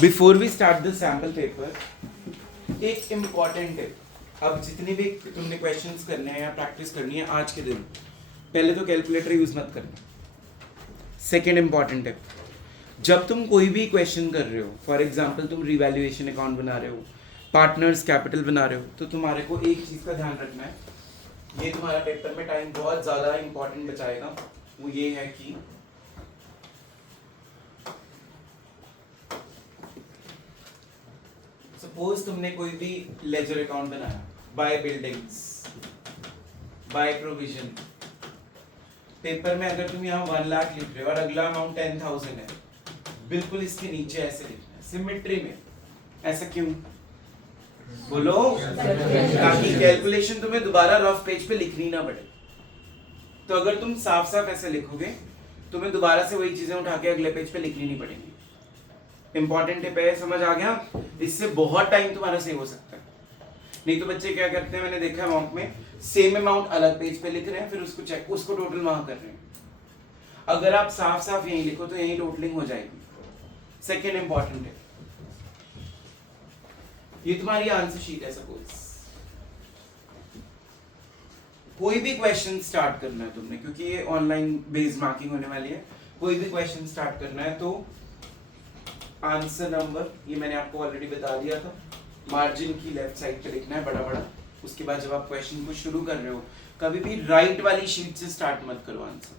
Before we start the sample paper, एक important tip. अब जितने भी तुमने क्वेश्चंस करने हैं या प्रैक्टिस करनी है आज के दिन, पहले तो कैलकुलेटर यूज मत करना. सेकेंड इम्पॉर्टेंट टिप, जब तुम कोई भी क्वेश्चन कर रहे हो, फॉर एग्जाम्पल तुम रिवैल्यूएशन अकाउंट बना रहे हो, पार्टनर्स कैपिटल बना रहे हो, तो तुम्हारे को एक चीज का ध्यान रखना है. ये तुम्हारा पेपर में टाइम बहुत ज्यादा इंपॉर्टेंट बचाएगा. वो ये है कि सपोज तुमने कोई भी लेजर अकाउंट बनाया, by buildings, by provision. Paper में अगर तुम यहाँ 1 लाख लिख रहे हो और अगला अमाउंट 10,000 है, बिल्कुल इसके नीचे ऐसे लिखना है, सिमेट्री में. ऐसा क्यों? बोलो. ताकि कैलकुलेशन तुम्हें दोबारा रफ पेज पे लिखनी ना पड़े. तो अगर तुम साफ साफ ऐसे लिखोगे, तुम्हें दोबारा से वही चीजें उठा के अगले पेज पे लिखनी नहीं पड़ेगी. इंपॉर्टेंट टिप है, समझ आ गया? इससे बहुत टाइम तुम्हारा सेव हो सकता है. नहीं तो बच्चे क्या करते हैं, मैंने देखा है मॉक में, सेम अमाउंट अलग पेज पे लिख रहे हैं, फिर उसको टोटल वहां कर रहे हैं. अगर आप साफ साफ यहीं लिखो तो यहीं टोटलिंग हो जाएगी. सेकेंड इंपॉर्टेंट है, ये तुम्हारी आंसर शीट है. सपोज कोई भी क्वेश्चन स्टार्ट करना है तुमने, क्योंकि ये ऑनलाइन बेस्ड मार्किंग होने वाली है. कोई भी क्वेश्चन स्टार्ट करना है तो आंसर नंबर, ये मैंने आपको ऑलरेडी बता दिया था, मार्जिन की लेफ्ट साइड पे लिखना है बड़ा बड़ा. उसके बाद जब आप क्वेश्चन को शुरू कर रहे हो, कभी भी राइट वाली शीट से स्टार्ट मत करो. आंसर,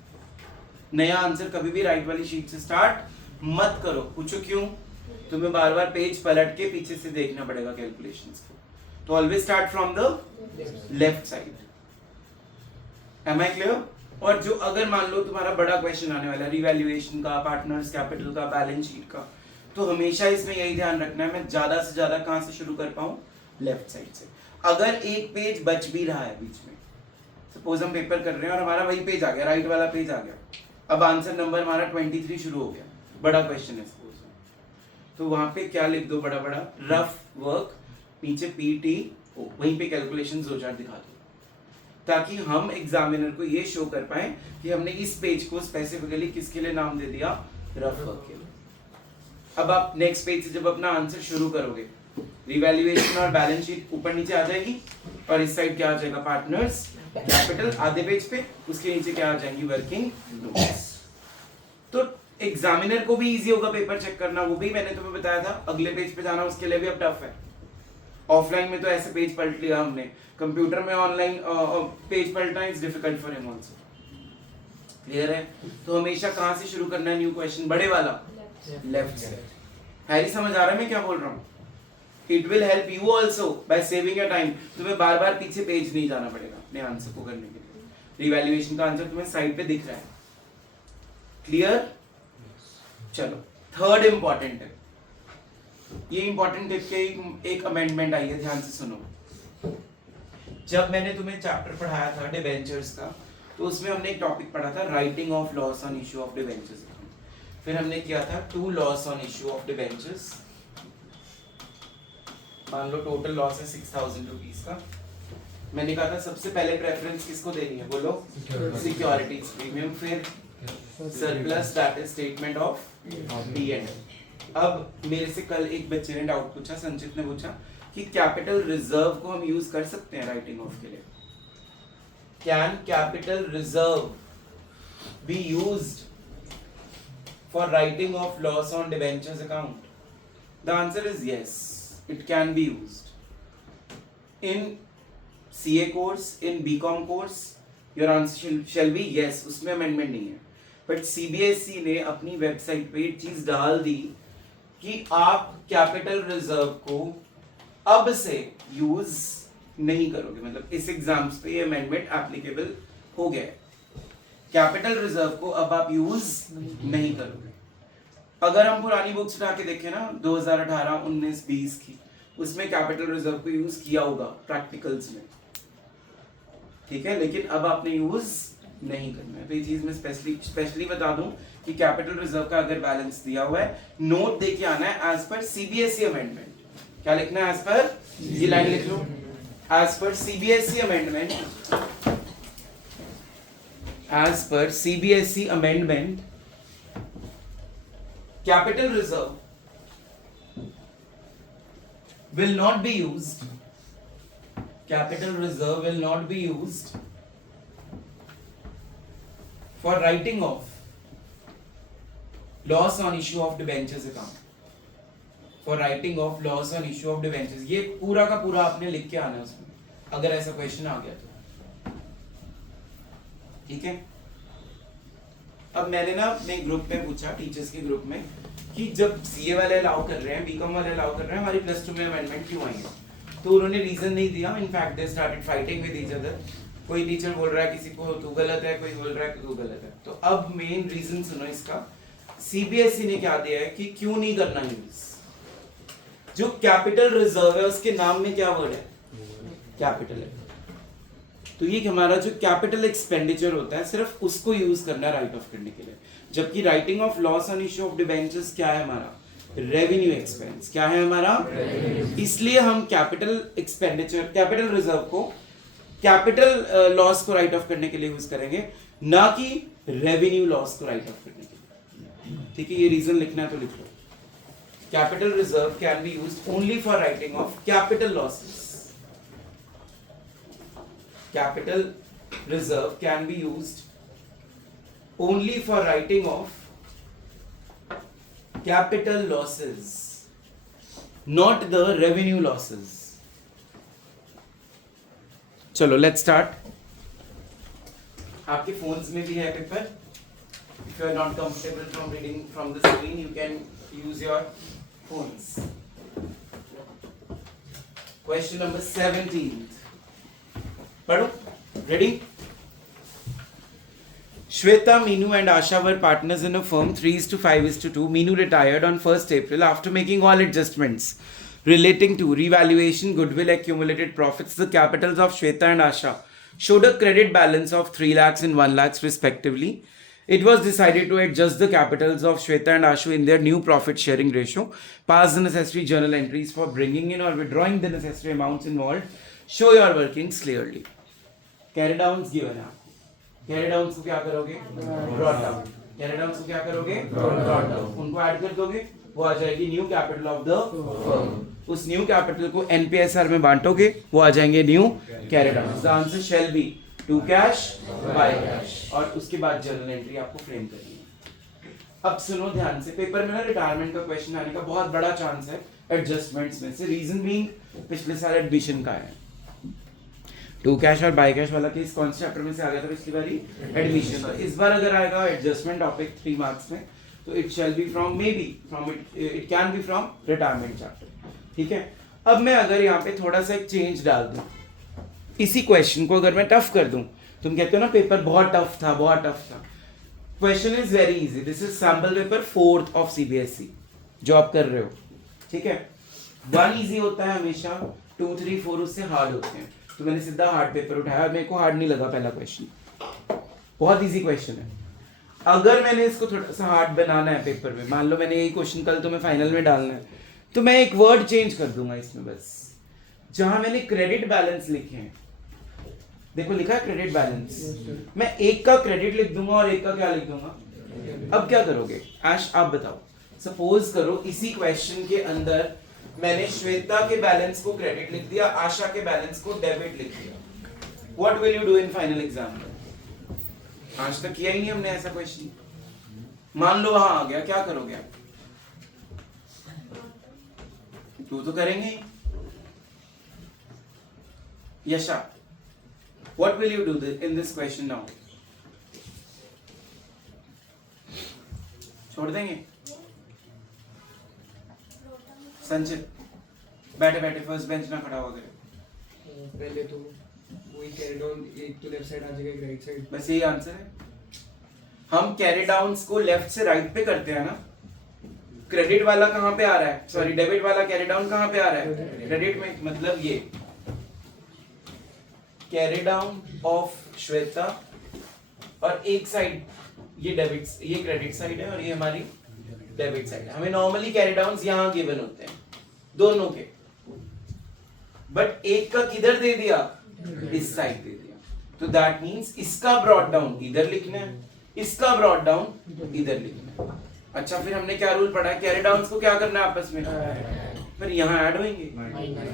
नया आंसर कभी भी राइट वाली शीट से स्टार्ट मत करो. पूछो क्यों? तुम्हें बार बार पेज पलट के पीछे से देखना पड़ेगा कैलकुलेशंस को. तो always start from the left side. Am I clear? और जो अगर मान लो तुम्हारा बड़ा क्वेश्चन आने वाला है, रिवैल्यूएशन का, पार्टनर्स कैपिटल का, बैलेंस शीट का, तो हमेशा इसमें यही ध्यान रखना है, मैं ज्यादा से ज्यादा कहां से शुरू कर पाऊं? लेफ्ट साइड से. अगर एक पेज बच भी रहा है बीच में, सपोज हम पेपर कर रहे हैं और हमारा वही पेज आ गया, राइट वाला पेज आ गया, अब आंसर नंबर हमारा 23 शुरू हो गया, बड़ा क्वेश्चन है सपोज, तो वहां पे क्या लिख दो? बड़ा बड़ा रफ वर्क, नीचे PTO, वहीं पे कैलकुलेशंस 2-4 दिखा दो, ताकि हम एग्जामिनर को ये शो कर पाए कि हमने इस पेज को स्पेसिफिकली किसके लिए नाम दे दिया? रफ वर्क के लिए. अब आप नेक्स्ट पेज से जब अपना आंसर शुरू करोगे, रिवैल्यूएशन और बैलेंस शीट ऊपर नीचे आ जाएगी, और इस साइड क्या आ जाएगा? पार्टनर्स कैपिटल आधे पेज पे, उसके नीचे क्या आ जाएंगी? Working notes. तो एग्जामिनर को भी इजी होगा पेपर चेक करना. वो भी मैंने तुम्हें बताया था, अगले पेज पे जाना उसके लिए भी अब टफ है. ऑफलाइन में तो ऐसे पेज पलट लिया हमने, कंप्यूटर में ऑनलाइन पेज पलटना is difficult for him also. Clear है? तो हमेशा कहां से शुरू करना है न्यू क्वेश्चन? बड़े वाला लेफ्ट से. हैरी समझ आ रहा है मैं क्या बोल रहा हूँ? It will help you also by saving your time. तुम्हें बार बार पीछे पेज नहीं जाना पड़ेगा अपने आंसर को करने के लिए. रिवैल्यूएशन का आंसर तुम्हें साइड पे दिख रहा है. क्लियर? चलो, थर्ड इंपॉर्टेंट है. ये इंपॉर्टेंट टिप के एक अमेंडमेंट आई है, ध्यान से सुनो. जब मैंने तुम्हें चैप्टर पढ़ाया था डिबेंचर्स का, तो उसमें हमने एक टॉपिक पढ़ा था, writing of loss on issue of debentures. फिर हमने किया था 2 loss on issue of debentures. मान लो टोटल लॉस है 6,000 रुपीज का. मैंने कहा था सबसे पहले प्रेफरेंस किसको देनी है? बोलो. सिक्योरिटीज प्रीमियम, फिर surplus, that is statement of P&L. अब मेरे से कल एक बच्चे ने डाउट पूछा, संचित ने पूछा कि कैपिटल रिजर्व को हम यूज कर सकते हैं राइटिंग ऑफ के लिए. Can capital reserve be used for writing of loss on debentures account? The answer is yes, it can be used. In CA course, in BCom course, your answer shall be yes. उसमें amendment नहीं है. But CBSE ने अपनी website पे एक चीज डाल दी कि आप कैपिटल रिजर्व को अब से यूज नहीं करोगे. मतलब इस एग्जाम्स पे ये अमेंडमेंट एप्लीकेबल हो गया है. कैपिटल रिजर्व को अब आप यूज नहीं करोगे. अगर हम पुरानी बुक्स उठा के देखें ना, 2018, 19, 20 की, उसमें कैपिटल रिजर्व को यूज किया होगा प्रैक्टिकल्स में. ठीक है, लेकिन अब आपने यूज नहीं करना है. तो ये चीज मैं स्पेशली बता दूं कि कैपिटल रिजर्व का अगर बैलेंस दिया हुआ है, नोट देके आना है एज पर CBSE अमेंडमेंट. क्या लिखना है? एज पर, ये लाइन लिख लो, as per CBSE amendment. As per CBSE amendment, capital reserve will not be used, capital reserve will not be used for writing off loss on issue of debentures account, for writing off loss on issue of debentures. ये पूरा का पूरा आपने लिख के आना है उसमें, अगर ऐसा क्वेश्चन आ गया तो, ठीक है। अब मैंने ना अपने ग्रुप में पूछा, टीचर्स के ग्रुप में, कि जब सीए वाले अलाउ कर रहे हैं, बीकॉम वाले अलाउ कर रहे हैं, हमारी प्लस टू में अमेंडमेंट क्यों आई है? तो उन्होंने रीजन नहीं दिया। In fact they started fighting with each other. कोई टीचर बोल रहा है किसी को तू गलत है, कोई बोल रहा है कि तू गलत है। तो अब मेन रीजन सुनो इसका, सीबीएसई ने क्या दिया है कि क्यों नहीं करना यूज। जो कैपिटल रिजर्व है उसके नाम में क्या वर्ड है? कैपिटल है। तो ये हमारा जो कैपिटल एक्सपेंडिचर होता है सिर्फ उसको यूज करना है राइट ऑफ करने के लिए, जबकि writing of loss on issue of debentures क्या है हमारा? Revenue expense. क्या है हमारा? इसलिए हम कैपिटल एक्सपेंडिचर, कैपिटल रिजर्व को कैपिटल लॉस को राइट ऑफ करने के लिए यूज करेंगे, ना कि रेवेन्यू लॉस को राइट ऑफ करने के लिए। ठीक है, ये रीजन लिखना है तो लिख लो। Capital reserve can be used only for writing off capital losses. Capital reserve can be used only for writing off capital losses, not the revenue losses. चलो let's start. आपके phones में भी है paper. If you are not comfortable from reading from the screen, you can use your phones. Question number 17. पढ़ो, ready? Shweta, Meenu and Asha were partners in a firm 3:5:2. Meenu retired on 1st April after making all adjustments relating to revaluation, goodwill, accumulated profits. The capitals of Shweta and Asha showed a credit balance of 3 lakhs and 1 lakhs respectively. It was decided to adjust the capitals of Shweta and Ashu in their new profit sharing ratio, pass the necessary journal entries for bringing in or withdrawing the necessary amounts involved. Show your workings clearly. Carry downs given है आपको। Carry downs को क्या करोगे? Brought down. Carry downs को क्या करोगे? Brought down. उनको add कर दोगे, वो आ जाएगी new capital of the firm. उस न्यू कैपिटल को एनपीएसआर में बांटोगे, वो आ जाएंगे new carry downs. The answer shall be to cash by cash. और उसके बाद जर्नल एंट्री आपको फ्रेम करनी है। अब सुनो ध्यान से, पेपर में ना रिटायरमेंट का क्वेश्चन आने का बहुत बड़ा चांस है एडजस्टमेंट्स में से। रीजन बीइंग पिछले साल एडमिशन का है। टू कैश और बाय कैश वाला केस कौन से चैप्टर में से आ गया था पिछली बारी? एडमिशन। तो इस बार अगर आएगा एडजस्टमेंट टॉपिक 3 मार्क्स में, तो it shall be from, may be from, it can be from retirement chapter. ठीक है, अब मैं अगर यहाँ पे थोड़ा सा एक चेंज डाल दूं, इसी क्वेश्चन को अगर मैं टफ कर दूं, तुम कहते हो ना पेपर बहुत टफ था, बहुत टफ था। Question is very easy. This is sample paper 4th of CBSE जो आप कर रहे हो। ठीक है, 1 इजी होता है हमेशा, 2, 3, 4 उससे हार्ड होते हैं। तो मैंने सीधा हार्ड पेपर उठाया, मेरे को हार्ड नहीं लगा पहला क्वेश्चन, बहुत इजी क्वेश्चन है। अगर मैंने इसको थोड़ा सा हार्ड बनाना है पेपर में, मान लो मैंने यही क्वेश्चन कल तुम्हें फाइनल में डालना है, तो मैं एक वर्ड चेंज कर दूंगा इसमें बस। जहां मैंने क्रेडिट बैलेंस लिखे हैं, देखो लिखा है क्रेडिट बैलेंस, मैं एक का क्रेडिट लिख दूंगा और एक का क्या लिख दूंगा। अब क्या करोगे आश, आप बताओ। सपोज करो इसी क्वेश्चन के अंदर मैंने श्वेता के बैलेंस को क्रेडिट लिख दिया, आशा के बैलेंस को डेबिट लिख दिया। What will you do in final exam? आज तक किया ही नहीं हमने ऐसा क्वेश्चन। मान लो वहां आ गया, क्या करोगे आप? तू तो करेंगे ही। Yasha, what will you do in this question now? छोड़ देंगे? संचित, बैठे बैठे फर्स्ट बेंच ना खड़ा हो गए। पहले तो वही कैरी डाउन, एक तो लेफ्ट साइड आ जाएगा, एक राइट साइड। बस यही आंसर है। हम कैरी डाउन्स को लेफ्ट से राइट पे करते हैं ना। क्रेडिट वाला कहां पे आ रहा है, सॉरी डेबिट वाला कैरी डाउन कहां पे आ रहा है? क्रेडिट में। मतलब ये कैरी डाउन ऑफ श्वेता, और एक साइड ये डेबिट, ये क्रेडिट साइड है और ये हमारी डेबिट साइड है। हमें नॉर्मली कैरी डाउन्स यहां गिवन होते हैं दोनों के, बट एक का किधर दे दिया? इस साइड दे दिया। तो दैट मींस इसका ब्रॉट डाउन इधर लिखना है, इसका ब्रॉट डाउन इधर लिखना है। अच्छा, फिर हमने क्या रूल पढ़ा है? कैरी डाउन्स को क्या करना है आपस में? पर यहाँ ऐड होंगे,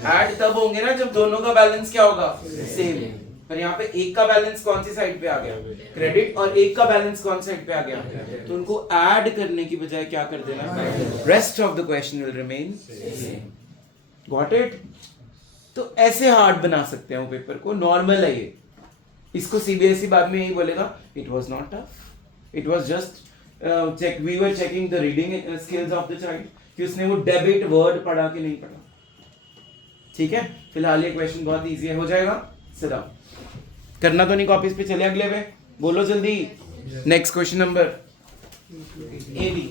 ऐड तब होंगे ना जब दोनों का बैलेंस क्या होगा, सेम। पर यहाँ पे एक का बैलेंस कौन सी साइड पे आ गया, क्रेडिट, और एक का बैलेंस कौन साइड पे आ गया, तो उनको ऐड करने की बजाय क्या कर देना, rest of the question will remain same. Got it? तो ऐसे हार्ड बना सकते हैं वो पेपर को, नॉर्मल है ये। इसको सीबीएसई बाद में यही बोलेगा, it was not tough, it was just check, we were checking the reading skills of the child, कि उसने वो डेबिट वर्ड पढ़ा कि नहीं पढ़ा। ठीक है, फिलहाल ये क्वेश्चन बहुत इजी है, हो जाएगा। सिट डाउन, करना तो नहीं कॉपीज पे, चले अगले पे, बोलो जल्दी। Next question number A B.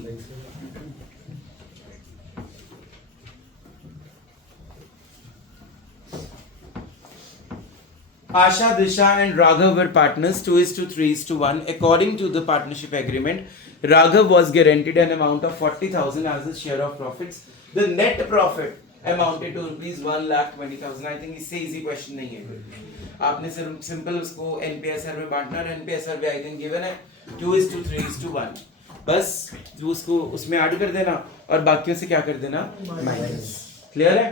Asha, Disha and Raghav were partners 2:3:1. According to the partnership agreement, Raghav was guaranteed an amount of 40,000 as his share of profits. The net profit amounted to rupees 1,20,000. I think इससे easy question नहीं है। आपने सिर्फ simple उसको NPSR में बांटना, और NPSR भी I think given है 2:3:1। बस जो उसको उसमें ऐड कर देना और बाकियों से क्या कर देना, माइनस। क्लियर है?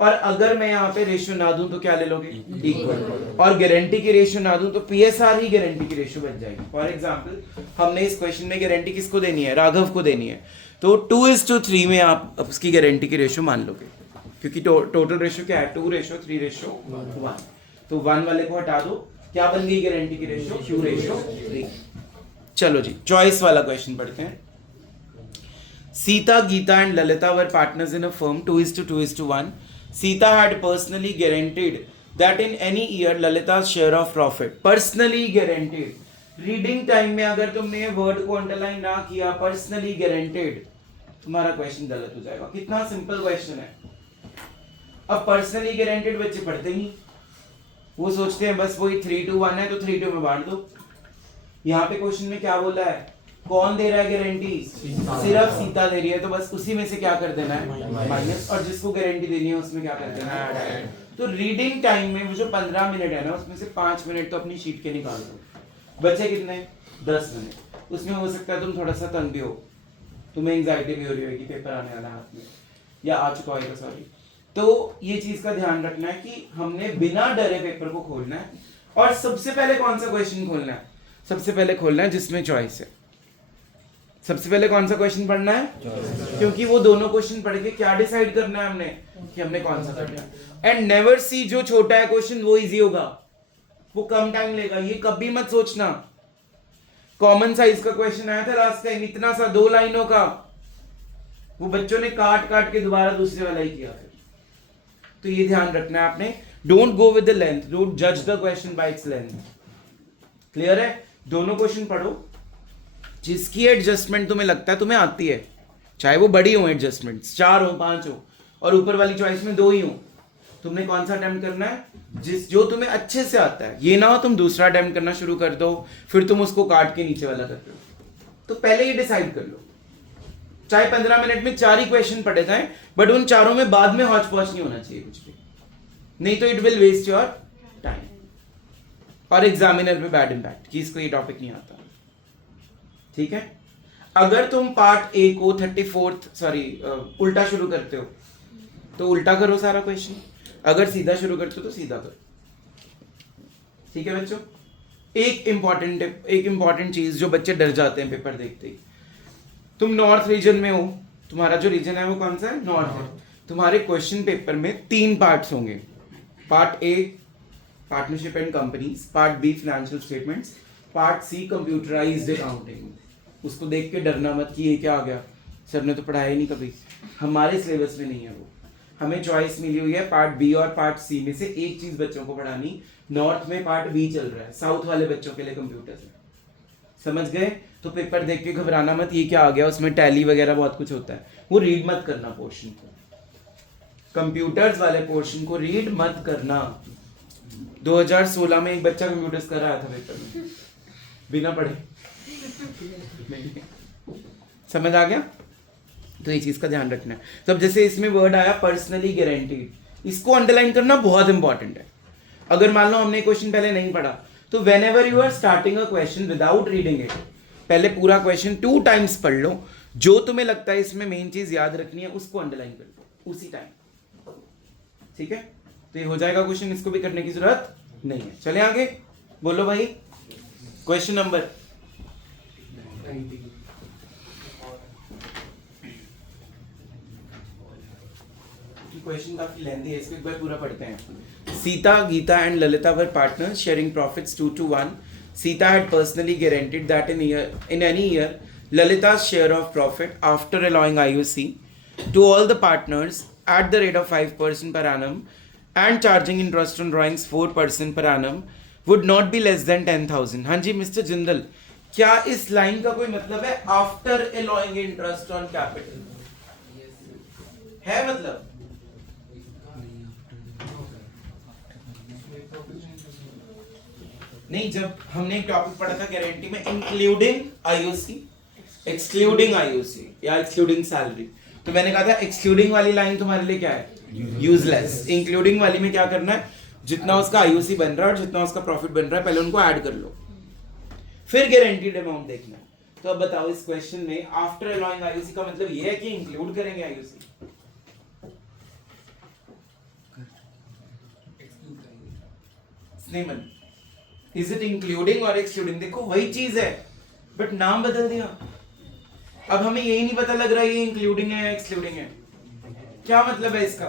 और अगर मैं यहाँ पे रेशियो ना दूं तो क्या ले लोगे, इक्वल, और गारंटी की रेशियो ना दूं तो पीएसआर ही गारंटी की रेशियो बन जाएगी। फॉर एग्जांपल हमने इस क्वेश्चन में गारंटी किसको देनी है, राघव को देनी है, तो 2:3 में आप उसकी गारंटी की रेशियो मान लोगे, क्योंकि टोटल रेशियो क्या है, 2:3:1। तो 1 वाले को हटा दो, क्या बन गई गारंटी की रेशियो, 2:3। चलो जी, चॉइस वाला क्वेश्चन पढ़ते हैं। Sita, Geeta and Lalita were partners in a firm 2:2:1. Sita had personally guaranteed that in any year Lalita's share of profit, personally guaranteed, reading time में अगर तुमने ये वर्ड को अंडरलाइन ना किया, पर्सनली गारंटेड, तुम्हारा क्वेश्चन गलत हो जाएगा। कितना सिंपल क्वेश्चन है। अब पर्सनली गारंटेड बच्चे पढ़ते ही, वो सोचते हैं बस वही 3:1 है तो 3:2 में बांट दो। यहाँ पे क्वेश्चन में क्या बोला है, कौन दे रहा है गारंटी, सिर्फ सीता दे रही है, तो बस उसी में से क्या कर देना है, माइनस, और जिसको गारंटी देनी है उसमें क्या कर देना है। तो रीडिंग टाइम में वो जो 15 मिनट है ना, उसमें से 5 मिनट तो अपनी शीट के निकाल दो, बचे कितने, 10 मिनट। उसमें हो सकता है तुम थोड़ा सा तंग भी हो, तुम्हें एंजाइटी भी हो रही होगी, पेपर आने वाला हाथ में या आ चुका होगा, सॉरी। तो ये चीज का ध्यान रखना है कि हमने बिना डरे पेपर को खोलना है। और सबसे पहले कौन सा क्वेश्चन खोलना है, सबसे पहले खोलना है जिसमें चॉइस है। सबसे पहले कौन सा क्वेश्चन पढ़ना है, क्योंकि वो दोनों क्वेश्चन पढ़ के क्या डिसाइड करना है हमने, कि हमने कौन सा करना है। एंड नेवर सी जो छोटा है क्वेश्चन वो इजी होगा, वो कम टाइम लेगा, ये कभी मत सोचना। कॉमन साइज का क्वेश्चन आया था लास्ट टाइम, इतना सा 2 लाइनों का, वो बच्चों ने काट काट के दोबारा दूसरे वाला ही किया। तो ये ध्यान रखना है आपने, don't go with the length, don't जज the question by its length. Clear है? दोनों क्वेश्चन पढ़ो, जिसकी एडजस्टमेंट तुम्हें लगता है तुम्हें आती है, चाहे वो बड़ी हो एडजस्टमेंट्स, 4 हो 5 हो, और ऊपर वाली चॉइस में 2 ही हो, तुमने कौन सा अटेम्प्ट करना है, जो तुम्हें अच्छे से आता है। ये ना हो तुम दूसरा अटेम्प्ट करना शुरू कर दो, फिर तुम उसको काट के नीचे वाला करते हो। तो पहले ही डिसाइड कर लो, चाहे 15 मिनट में 4 ही क्वेश्चन पढ़े जाएं, बट उन चारों में बाद में हौच पौच नहीं होना चाहिए कुछ भी, नहीं तो it will waste your time और एग्जामिनर पे बैड इम्पैक्ट कि इसको ये टॉपिक नहीं आता। ठीक है? अगर तुम पार्ट ए को 34 उल्टा शुरू करते हो तो उल्टा करो सारा क्वेश्चन, अगर सीधा शुरू करते हो तो सीधा करो। ठीक है बच्चों? एक इंपॉर्टेंट चीज जो बच्चे डर जाते हैं पेपर देखते ही, तुम नॉर्थ रीजन में हो, तुम्हारा जो रीजन है वो कौन सा है, नॉर्थ है। तुम्हारे क्वेश्चन पेपर में 3 पार्ट्स होंगे, part A partnership and companies, part B financial statements, part C computerised accounting. उसको देख के डरना मत कि ये क्या आ गया, सर ने तो पढ़ाया ही नहीं कभी, हमारे सिलेबस में नहीं है वो। हमें चॉइस मिली हुई है पार्ट बी और पार्ट सी में से एक चीज बच्चों को पढ़ानी। नॉर्थ में पार्ट बी चल रहा है, साउथ वाले बच्चों के लिए कंप्यूटर्स है। समझ गए? तो पेपर देख के घबराना मत, ये क्या आ गया, उसमें टैली वगैरह बहुत कुछ होता है, वो रीड मत करना पोर्शन को, कंप्यूटर्स वाले पोर्शन को रीड मत करना। 2016 में एक बच्चा कंप्यूटर्स कर रहा था पेपर में बिना पढ़े। समझ आ गया? तो ये चीज का ध्यान रखना है। तो अब जैसे इसमें वर्ड आया पर्सनली गारंटीड, इसको अंडरलाइन करना बहुत इंपॉर्टेंट है। अगर मान लो हमने क्वेश्चन पहले नहीं पढ़ा, तो whenever you are starting a question without reading it, पहले पूरा क्वेश्चन 2 टाइम्स पढ़ लो, जो तुम्हें लगता है इसमें मेन चीज याद रखनी है उसको अंडरलाइन कर दो उसी टाइम। ठीक है, तो ये हो जाएगा क्वेश्चन, इसको भी करने की जरूरत नहीं है। चले आगे, बोलो भाई क्वेश्चन नंबर 19। क्वेश्चन काफी लेंथी है, इसको एक बार पूरा पढ़ते हैं। Sita, Geeta and Lalita were partners sharing profits 2-1. Sita had personally guaranteed that in any year Lalita's share of profit after allowing IUC to all the partners at the rate of 5% per annum and charging interest on drawings 4% per annum would not be less than 10,000. हाँ जी mister Jindal, क्या इस line का कोई मतलब है after allowing interest on capital है? मतलब नहीं, जब हमने एक टॉपिक पढ़ा था गारंटी में इंक्लूडिंग आईओसी, एक्सक्लूडिंग आईओसी या एक्सक्लूडिंग सैलरी, तो मैंने कहा था एक्सक्लूडिंग वाली लाइन तुम्हारे लिए क्या है? यूजलेस। इंक्लूडिंग वाली में क्या करना है, जितना उसका आईओसी बन रहा है और जितना उसका प्रॉफिट बन रहा है पहले उनको ऐड कर लो, फिर गारंटीड अमाउंट देखना है। तो अब बताओ इस क्वेश्चन में आफ्टर अलाउइंग आईओसी का मतलब ये है कि इंक्लूड करेंगे आईओसी? स्नेमन, इज इट इंक्लूडिंग और एक्सक्लूडिंग? देखो वही चीज है बट नाम बदल दिया। अब हमें यही नहीं पता लग रहा ये इंक्लूडिंग है या एक्सक्लूडिंग है, क्या मतलब है इसका?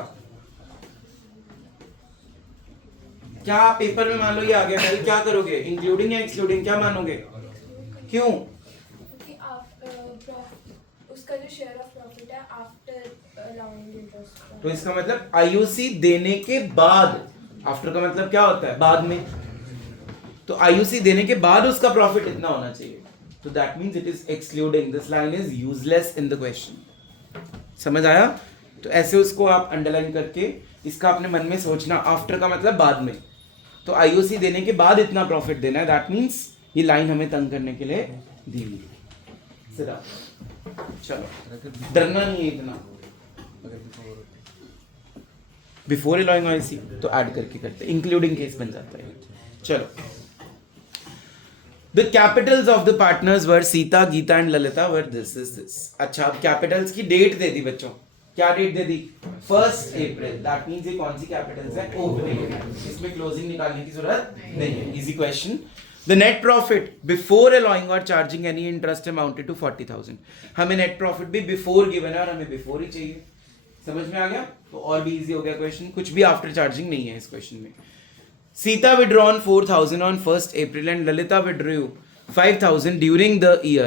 क्या पेपर में मान लो ये आ गया कल, क्या करोगे? इंक्लूडिंग या एक्सक्लूडिंग क्या मानोगे? क्यों? क्योंकि उसका जो शेयर ऑफ प्रॉफिट है आफ्टर अलाउइंग इंटरेस्ट, तो इसका मतलब आईओसी देने के बाद, आफ्टर का मतलब क्या होता है? बाद में, तो आईओसी देने के बाद उसका प्रॉफिट इतना होना चाहिए, तो that means it is excluding. This line is useless in the question. समझ आया? तो ऐसे उसको आप अंडरलाइन करके इसका अपने मन में सोचना, आफ्टर का मतलब बाद में, तो आईओसी देने के बाद इतना प्रॉफिट देना है, दैट मींस ये लाइन हमें तंग करने के लिए दी हुई है। सिरा चलो, डरना नहीं है इतना। बिफोर अलाउइंग आईओसी तो ऐड करके करते, इंक्लूडिंग केस बन जाता है। चलो, The capitals of the partners were Sita, Geeta and Lalita were this. अच्छा, अब कैपिटल्स की डेट दे दी बच्चों, क्या डेट दे दी? 1 अप्रैल। दैट मींस ये कौन सी कैपिटल्स है? ओपनिंग, इसमें क्लोजिंग निकालने की जरूरत नहीं है, easy question. The net profit before allowing or charging any interest amounted to 40,000. हमें नेट प्रॉफिट भी बिफोर गिवन है और हमें बिफोर ही चाहिए। समझ में आ गया? तो और भी इजी हो गया क्वेश्चन, कुछ भी आफ्टर चार्जिंग नहीं है इस क्वेश्चन में। Sita withdrawn 4,000 on 1st April and Lalita withdrew 5,000 during the year.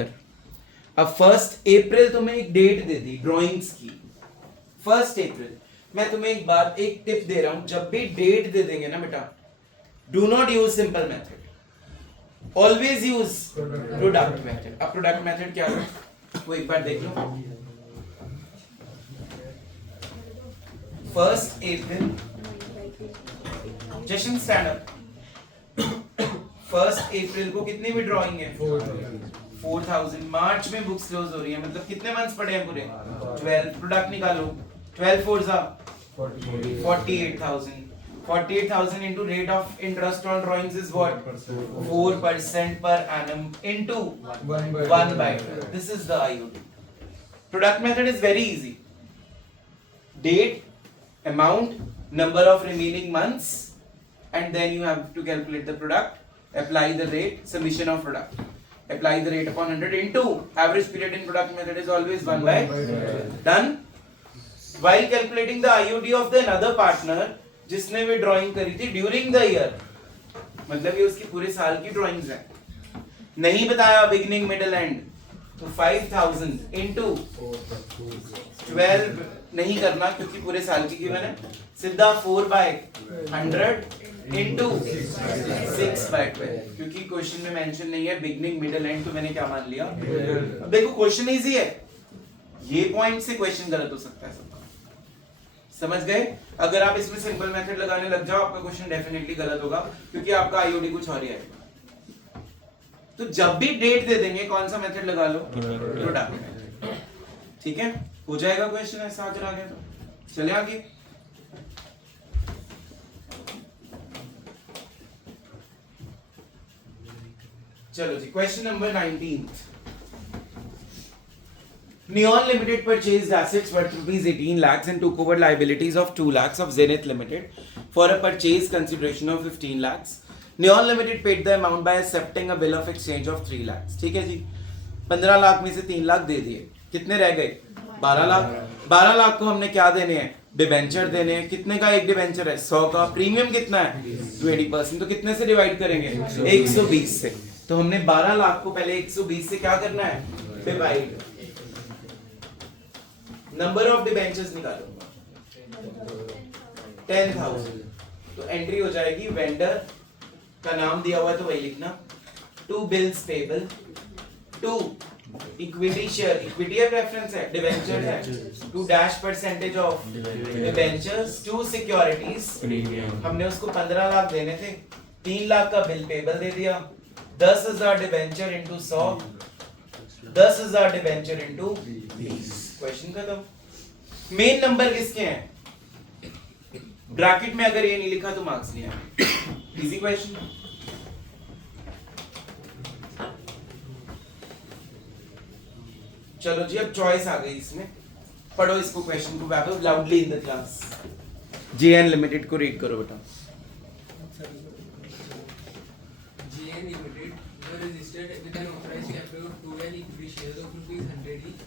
अब 1st April तुम्हें एक डेट दे दी ड्रॉइंग्स की, 1st April। मैं तुम्हें एक बात, एक टिप दे रहा हूं, जब भी डेट दे देंगे ना बेटा, do not use simple method, always use product method. अब प्रोडक्ट मेथड क्या है वो एक बार देख लो। 1st April, जशन स्टैंड अप। 1st अप्रैल को कितनी विड्रॉइंग है? 4,000। मार्च में बुक्स क्लोज हो रही है, मतलब कितने मंथ्स पड़े हैं पूरे? 12। प्रोडक्ट निकालो, 12 4 जा 48,000। 48,000 into rate of interest on drawings is what? 4% per annum into 1 by 12. This is the IOD. Product method is very easy. Date, amount, number of remaining months, and then you have to calculate the product, apply the rate, summation of product, apply the rate upon 100 into average period in product method is always 1 by 12. Done. While calculating the IOD of the another partner जिसने भी drawing करी थी during the year, मतलब ये उसकी पूरे साल की ड्राइंग्स है, नहीं बताया बिगिनिंग मिडिल एंड, तो 5,000 into 12 नहीं करना क्योंकि पूरे साल की गिवन है, सीधा 4 by 100 into 6 by 12, क्योंकि क्वेश्चन में मेंशन नहीं है बिगिनिंग मिडिल एंड, तो मैंने क्या मान लिया? अब देखो क्वेश्चन इजी है, ये पॉइंट से क्वेश्चन गलत हो सकता है सबका। समझ गए? अगर आप इसमें सिंपल मेथड लगाने लग जाओ आपका क्वेश्चन डेफिनेटली गलत होगा, क्योंकि आपका आईओडी कुछ और ही आएगा। तो जब भी डेट दे देंगे कौन सा मेथड लगा लो? प्रोडक्ट। ठीक है, हो जाएगा क्वेश्चन ऐसा अगर आ गया तो। चले आगे। चलो जी, question number 19। Neon Limited purchased assets worth rupees 18 lakhs and took over liabilities of 2 lakhs of Zenith Limited for a purchase consideration of 15 lakhs. Neon Limited paid the amount by accepting a bill of exchange of 3 lakhs. ठीक है जी, 15 लाख में से 3 लाख दे दिए, कितने रह गए? 12 लाख. 12 लाख को हमने क्या देने हैं? डिबेंचर देने हैं. कितने का एक डिबेंचर है? 100 का. प्रीमियम कितना है? 20%. तो कितने से डिवाइड करेंगे? 120 से. तो हमने 12 लाख को पहले 120 से क्या करना है? डिवाइड. नंबर ऑफ डिबेंचर्स निकालूंगा 10,000. तो एंट्री हो जाएगी, वेंडर का नाम दिया हुआ है तो वही लिखना. 2 bills payable, 2 equity share, equity है प्रेफरेंस है, डिबेंचर है, 2 dash percentage of debentures, 2 securities. हमने उसको 15 लाख देने थे, 3 लाख का बिल पेबल दे दिया, 10,000 debenture into 100, 10,000 debenture into 20. Question खत्म. मेन नंबर किसके हैं? ब्रैकेट में अगर ये नहीं लिखा तो मार्क्स नहीं आएंगे. Easy question. चलो जी, अब चॉइस आ गई इसमें. पढ़ो इसको, क्वेश्चन को Vaibhav loudly in the class. JN limited को रीड करो बेटा. JN Limited were registered with an authorized capital of 2L equity shares of rupees 100 each.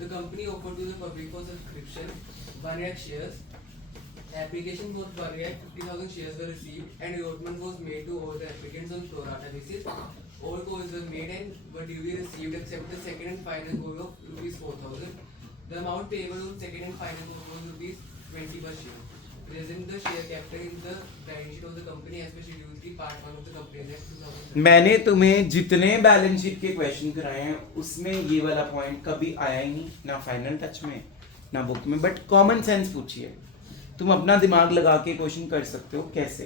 The company offered to the public for subscription 1 lakh shares. Application for 1 lakh 50,000 shares were received and allotment was made to all the applicants on pro rata basis. All calls were made and were duly received except the second and final call of rupees 4,000. The amount payable on second and final call was rupees 20 per share. Present the share capital in the balance sheet of the company as per schedule 3 part 1 of the Companies Act 2013. मैंने तुम्हें जितने balance sheet के question कराए हैं उसमें ये वाला point कभी आया ही नहीं, ना फाइनल टच में ना बुक में. बट कॉमन सेंस पूछिए, तुम अपना दिमाग लगा के क्वेश्चन कर सकते हो. कैसे?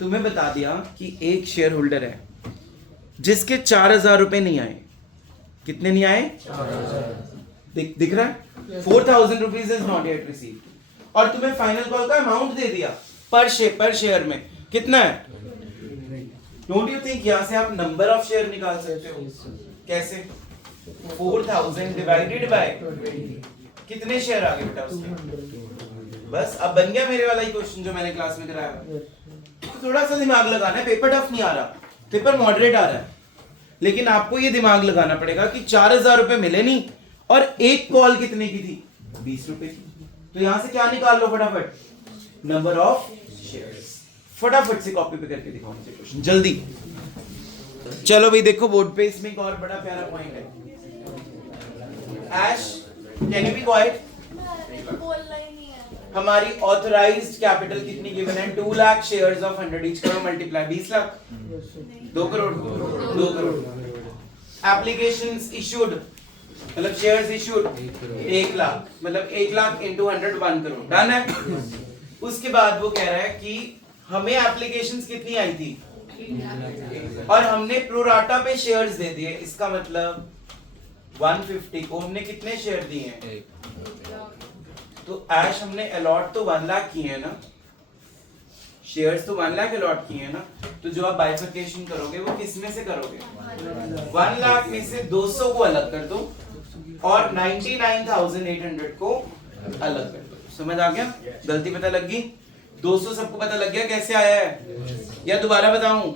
तुम्हें बता दिया कि एक शेयर होल्डर है जिसके 4,000 रुपए नहीं आए. कितने नहीं आए? 4,000. दिख रहा है? 4,000 rupees is not yet received. और तुम्हें फाइनल कॉल का अमाउंट दे दिया पर शेयर में. कितना है? डोंट यू थिंक यहां से आप नंबर ऑफ शेयर निकाल सकते हो? कैसे? 4,000 डिवाइडेड बाय कितने शेयर आ गए बेटा उसमें? बस अब बन गया मेरे वाला ही क्वेश्चन जो मैंने क्लास में कराया. थोड़ा सा दिमाग लगाना है. पेपर टफ नहीं आ रहा, पेपर मॉडरेट आ रहा है. लेकिन आपको ये दिमाग लगाना पड़ेगा कि 4,000 रुपए मिले नहीं और एक कॉल कितने की थी? 20 रुपए की. तो यहां से क्या निकाल लो फटाफट? Number of shares. फटाफट से कॉपी पे करके दिखाओ मुझे क्वेश्चन जल्दी. चलो भाई देखो बोर्ड पे, इसमें एक और बड़ा प्यारा पॉइंट है. ऐश, कैन यू बी क्वाइट? बोलना ही नहीं है. हमारी ऑथराइज्ड कैपिटल कितनी गिवन है? 2 लाख शेयर्स ऑफ 100 ईच. करो multiply. 20 lakh 2 crore 2 crore. Applications issued मतलब शेयर्स इशूड 1 लाख, मतलब 1 लाख इंटू 100 1 करोड़. डन है. उसके बाद वो कह रहा है कि हमें एप्लीकेशंस कितनी आई थी और हमने प्रोराटा पे शेयर्स दे दिए. इसका मतलब 150 को हमने कितने शेयर दिए हैं? तो ऐश हमने अलॉट तो 1 लाख किए हैं ना, शेयर्स तो 1 लाख अलॉट किए हैं ना. तो जो आप बाइफरकेशन करोगे वो किस में से करोगे? 1 लाख में से 200 को अलग कर दो और 99,800 को अलग कर दो. समझ आ गया? गलती पता लग गई? 200 सबको पता लग गया कैसे आया है या दोबारा बताऊं?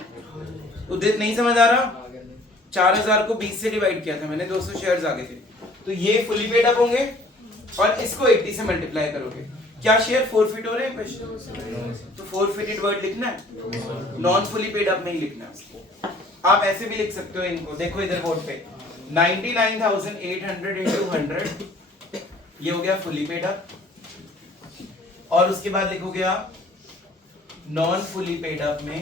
उदित नहीं समझ आ रहा? 4,000 को 20 से डिवाइड किया था मैंने, 200 शेयर्स आ गए थे. तो ये फुली पेड अप होंगे और इसको 80 से मल्टीप्लाई करोगे. क्या शेयर फोरफिट हो रहे हैं क्वेश्चन? तो फोरफिटेड वर्ड लिखना है, नॉन फुली पेड अप नहीं लिखना है. आप ऐसे भी लिख सकते हो इनको. देखो इधर बोर्ड पे 99,800 into 100 ये हो गया फुली पेड अप. और उसके बाद लिखोगे आप नॉन फुली पेड अप में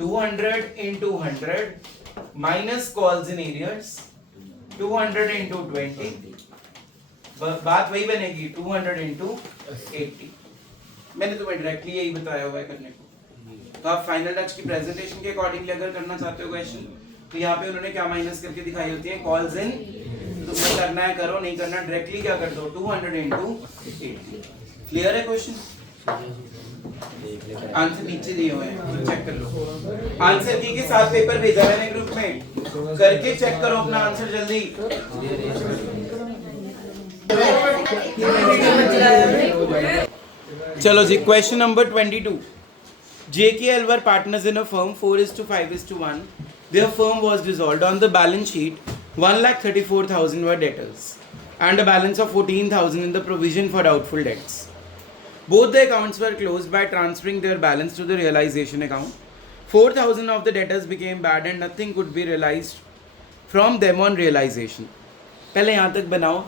200 into 100 minus calls in arrears 200 into 20. बात वही बनेगी 200 into 80. मैंने तुम्हें डायरेक्टली यही बताया हुआ है करने को. तो आप फाइनल टच की प्रेजेंटेशन के अकॉर्डिंगली अगर करना चाहते हो क्वेश्चन तो यहाँ पे उन्होंने क्या माइनस करके दिखाई होती है? Calls in. तुम्हें करना है करो, नहीं करना डायरेक्टली क्या कर दो? 200 into 80. क्लियर है क्वेश्चन? आंसर नीचे दिए हुए हैं, चेक कर लो। आंसर की के साथ पेपर भेजा मैंने ग्रुप में, करके चेक करो अपना आंसर जल्दी। चलो जी, question number 22। JKL were partners in a firm 4:5:1. Their firm was dissolved. On the balance sheet, 1,34,000 were debtors and a balance of 14,000 in the provision for doubtful debts. Both the accounts were closed by transferring their balance to the realization account. 4,000 of the debtors became bad and nothing could be realized from them on realization. पहले यहाँ तक बनाओ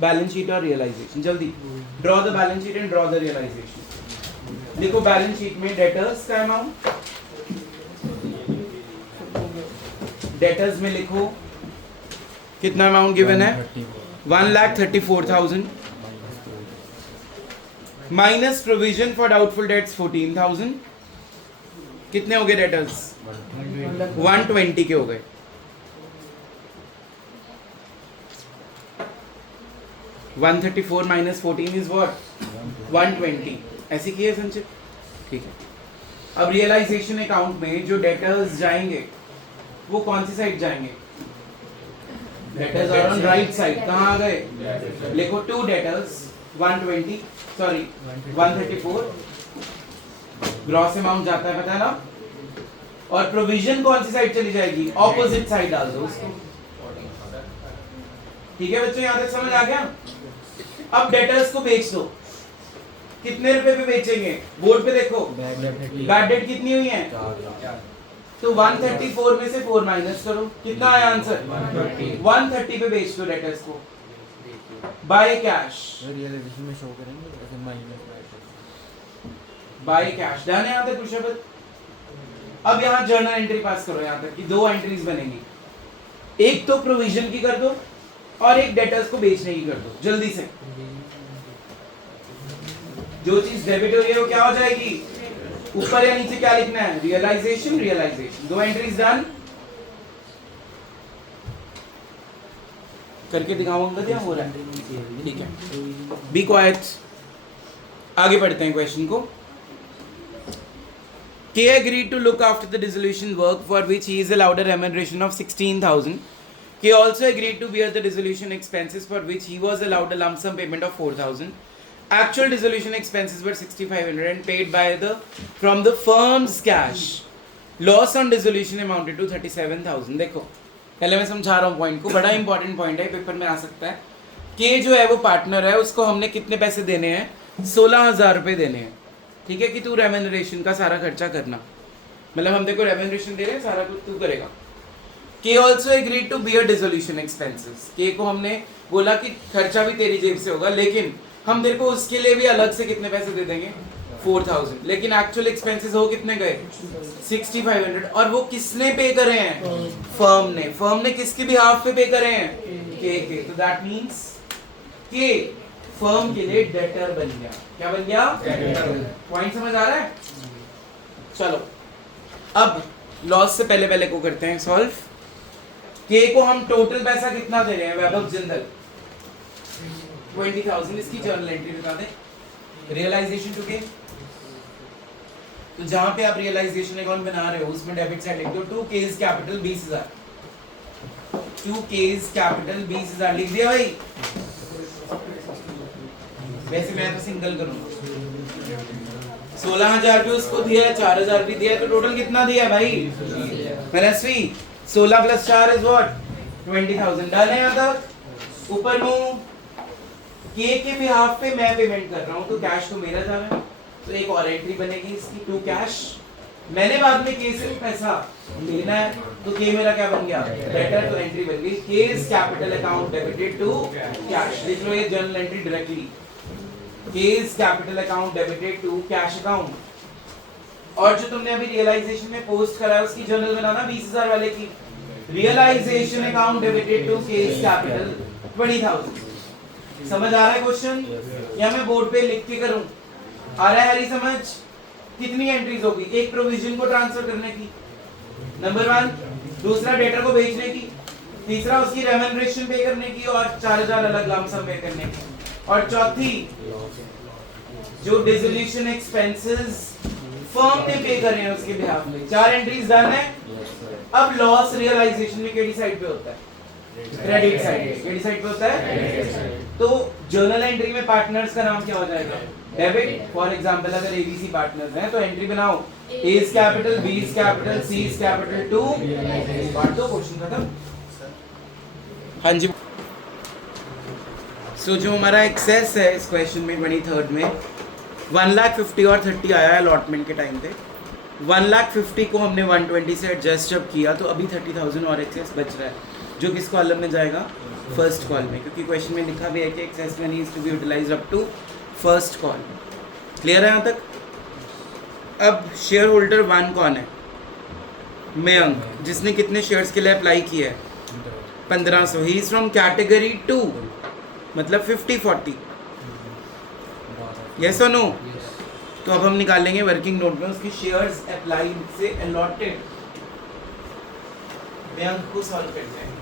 balance sheet और realisation, जल्दी draw the balance sheet and draw the realisation. देखो balance sheet में debtors का amount, debtors में लिखो कितना अमाउंट गिवन है, 1,34,000 minus provision for doubtful debts 14,000। कितने हो गए डेटर्स? 120 के हो गए। 134 minus 14 is what? 120। ऐसे किए संचित, ठीक है। अब रियलाइजेशन अकाउंट में जो डेटर्स जाएंगे वो कौन सी साइड जाएंगे? Debtors are on right side. कहाँ आ गए? लिखो 2 डेटर्स 120, सॉरी 134, ग्रॉस अमाउंट जाता है पता है ना, और प्रोविजन कौन सी साइड चली जाएगी? ऑपोजिट साइड डाल दो उसको। ठीक है बच्चों, यहाँ तक समझ आ गया? अब डेटर्स को बेच दो। कितने रुपए पे बेचेंगे? बोर्ड पे देखो, बैड डेट कितनी हुई है? तो 134 में से 4 माइनस करो, कितना आया आंसर? 130 पे बेच दो डेटर्स को बाय कैश। रियलाइजेशन में शो करेंगे ऐसे माइनस बाय कैश। डन है यहाँ तक कुछ? अब यहाँ जर्नल एंट्री पास करो यहाँ तक कि 2 एंट्रीज बनेंगी, एक तो प्रोविजन की कर दो और एक डेटर्स को बेचने की कर दो जल्दी से। जो चीज डेबिट हुई है वो क्या हो जाएगी? ऊपर या नीचे क्या लिखना है? Realisation, realisation. 2 entries done. करके दिखाऊंगा क्या हो रहा है, ठीक है। Be quiet. आगे बढ़ते हैं क्वेश्चन को। K agreed to look after the dissolution work for which he is allowed a remuneration of 16,000. K also agreed to bear the dissolution expenses for which he was allowed a lump sum payment of 4,000. Actual dissolution expenses were 6,500 and paid by from the firm's cash. Loss on dissolution amounted to 37,000. देखो पहले मैं समझा रहा हूँ point को, बड़ा important point है, paper में आ सकता है। के जो है वो पार्टनर है, उसको हमने कितने पैसे देने हैं? 16,000 रुपये देने हैं। ठीक है कि तू रेम्यूनरेशन का सारा खर्चा करना, मतलब हम देखो रेम्यूनरेशन दे रहे हैं, सारा कुछ तू करेगा। K also agreed to bear dissolution expenses. K को हमने बोला कि खर्चा भी तेरी जेब से होगा, लेकिन हम तेरे को उसके लिए भी अलग से कितने पैसे दे देंगे? 4,000। लेकिन एक्चुअल एक्सपेंसेस हो कितने गए? 6,500। और वो किसने पे करे हैं? फर्म ने। फर्म ने किसके बिहाफ पे पे करे हैं? के। तो दैट मींस के फर्म के लिए डेटर बन गया। क्या बन गया? पॉइंट समझ आ रहा है? चलो अब लॉस से पहले को करते हैं सॉल्व। के को हम टोटल पैसा कितना दे रहे हैं? वैभव जिंदल 20,000। इसकी जर्नल एंट्री बता दें। रियलाइजेशन टू के, तो जहां पे आप रियलाइजेशन अकाउंट बना रहे हो उसमें डेबिट साइड लिख दो 2 केस कैपिटल 20,000। 2 केस कैपिटल 20,000 लिख दिया भाई। वैसे मैं तो सिंगल करूंगा। 16,000 भी उसको दिया है, 4,000 भी दिया है, तो टोटल कितना दिया है भाई? मनस्वी 16 + 4 इज व्हाट? 20,000। डन है यहाँ तक? ऊपर में के बिहाफ पे मैं पेमेंट कर रहा हूँ, तो कैश तो मेरा जा रहा है, तो एक और एंट्री बनेगी इसकी 2 कैश। मैंने बाद में के से पैसा लेना है, तो के मेरा क्या बन गया? डेटर। तो एंट्री बन गई K's capital account debited to cash. लिख लो ये journal entry directly, K's capital account debited to cash account. और जो तुमने अभी रियलाइजेशन में पोस्ट करा है उसकी जर्नल बनाना 20,000 वाले की। Realisation account debited to K's capital 20,000। समझ आ रहा है क्वेश्चन? या मैं बोर्ड पे लिख के करूं? आ रहा है हरी समझ? कितनी एंट्रीज होगी? एक प्रोविजन को ट्रांसफर करने की, नंबर 1, दूसरा डेटर को बेचने की, तीसरा उसकी रेम्यूनरेशन पे करने की, और 4,000 अलग लम सम पे करने की, और चौथी जो डिसोल्यूशन एक्सपेंसेस फर्म ने पे करे हैं उसके बिहाफ में 4 एंट्रीज डन है। अब लॉस रियलाइजेशन में केडी साइड पे होता है? क्रेडिट साइड पे। केडी साइड पे होता है? तो जर्नल एंट्री में पार्टनर्स का नाम क्या हो जाएगा? डेबिट। फॉर एग्जांपल अगर एबीसी पार्टनर्स हैं तो एंट्री बनाओ A is capital, B is capital, C is capital to बांट दो, क्वेश्चन खत्म। हाँ जी। सो जो हमारा एक्सेस है इस क्वेश्चन में 23rd में 1,50,000 और 30 आया है अलॉटमेंट के टाइम पे। 1,50,000 को हमने 120 से एडजस्ट जब किया तो अभी 30,000 और एक्सेस बच रहा है जो किस कॉलम में जाएगा? फर्स्ट कॉल में, क्योंकि क्वेश्चन में लिखा भी है कि excess money is to be utilised up to first call. Clear है यहाँ तक? अब शेयर होल्डर 1 कौन है? मयंक, जिसने कितने शेयर्स के लिए अप्लाई किया है? 1500। ही इज फ्रॉम कैटेगरी 2, मतलब 50-40। यस और नो? तो अब हम निकालेंगे वर्किंग नोट में उसके शेयर्स अप्लाइड से अलॉटेड। मयंक को सॉल्व करते हैं।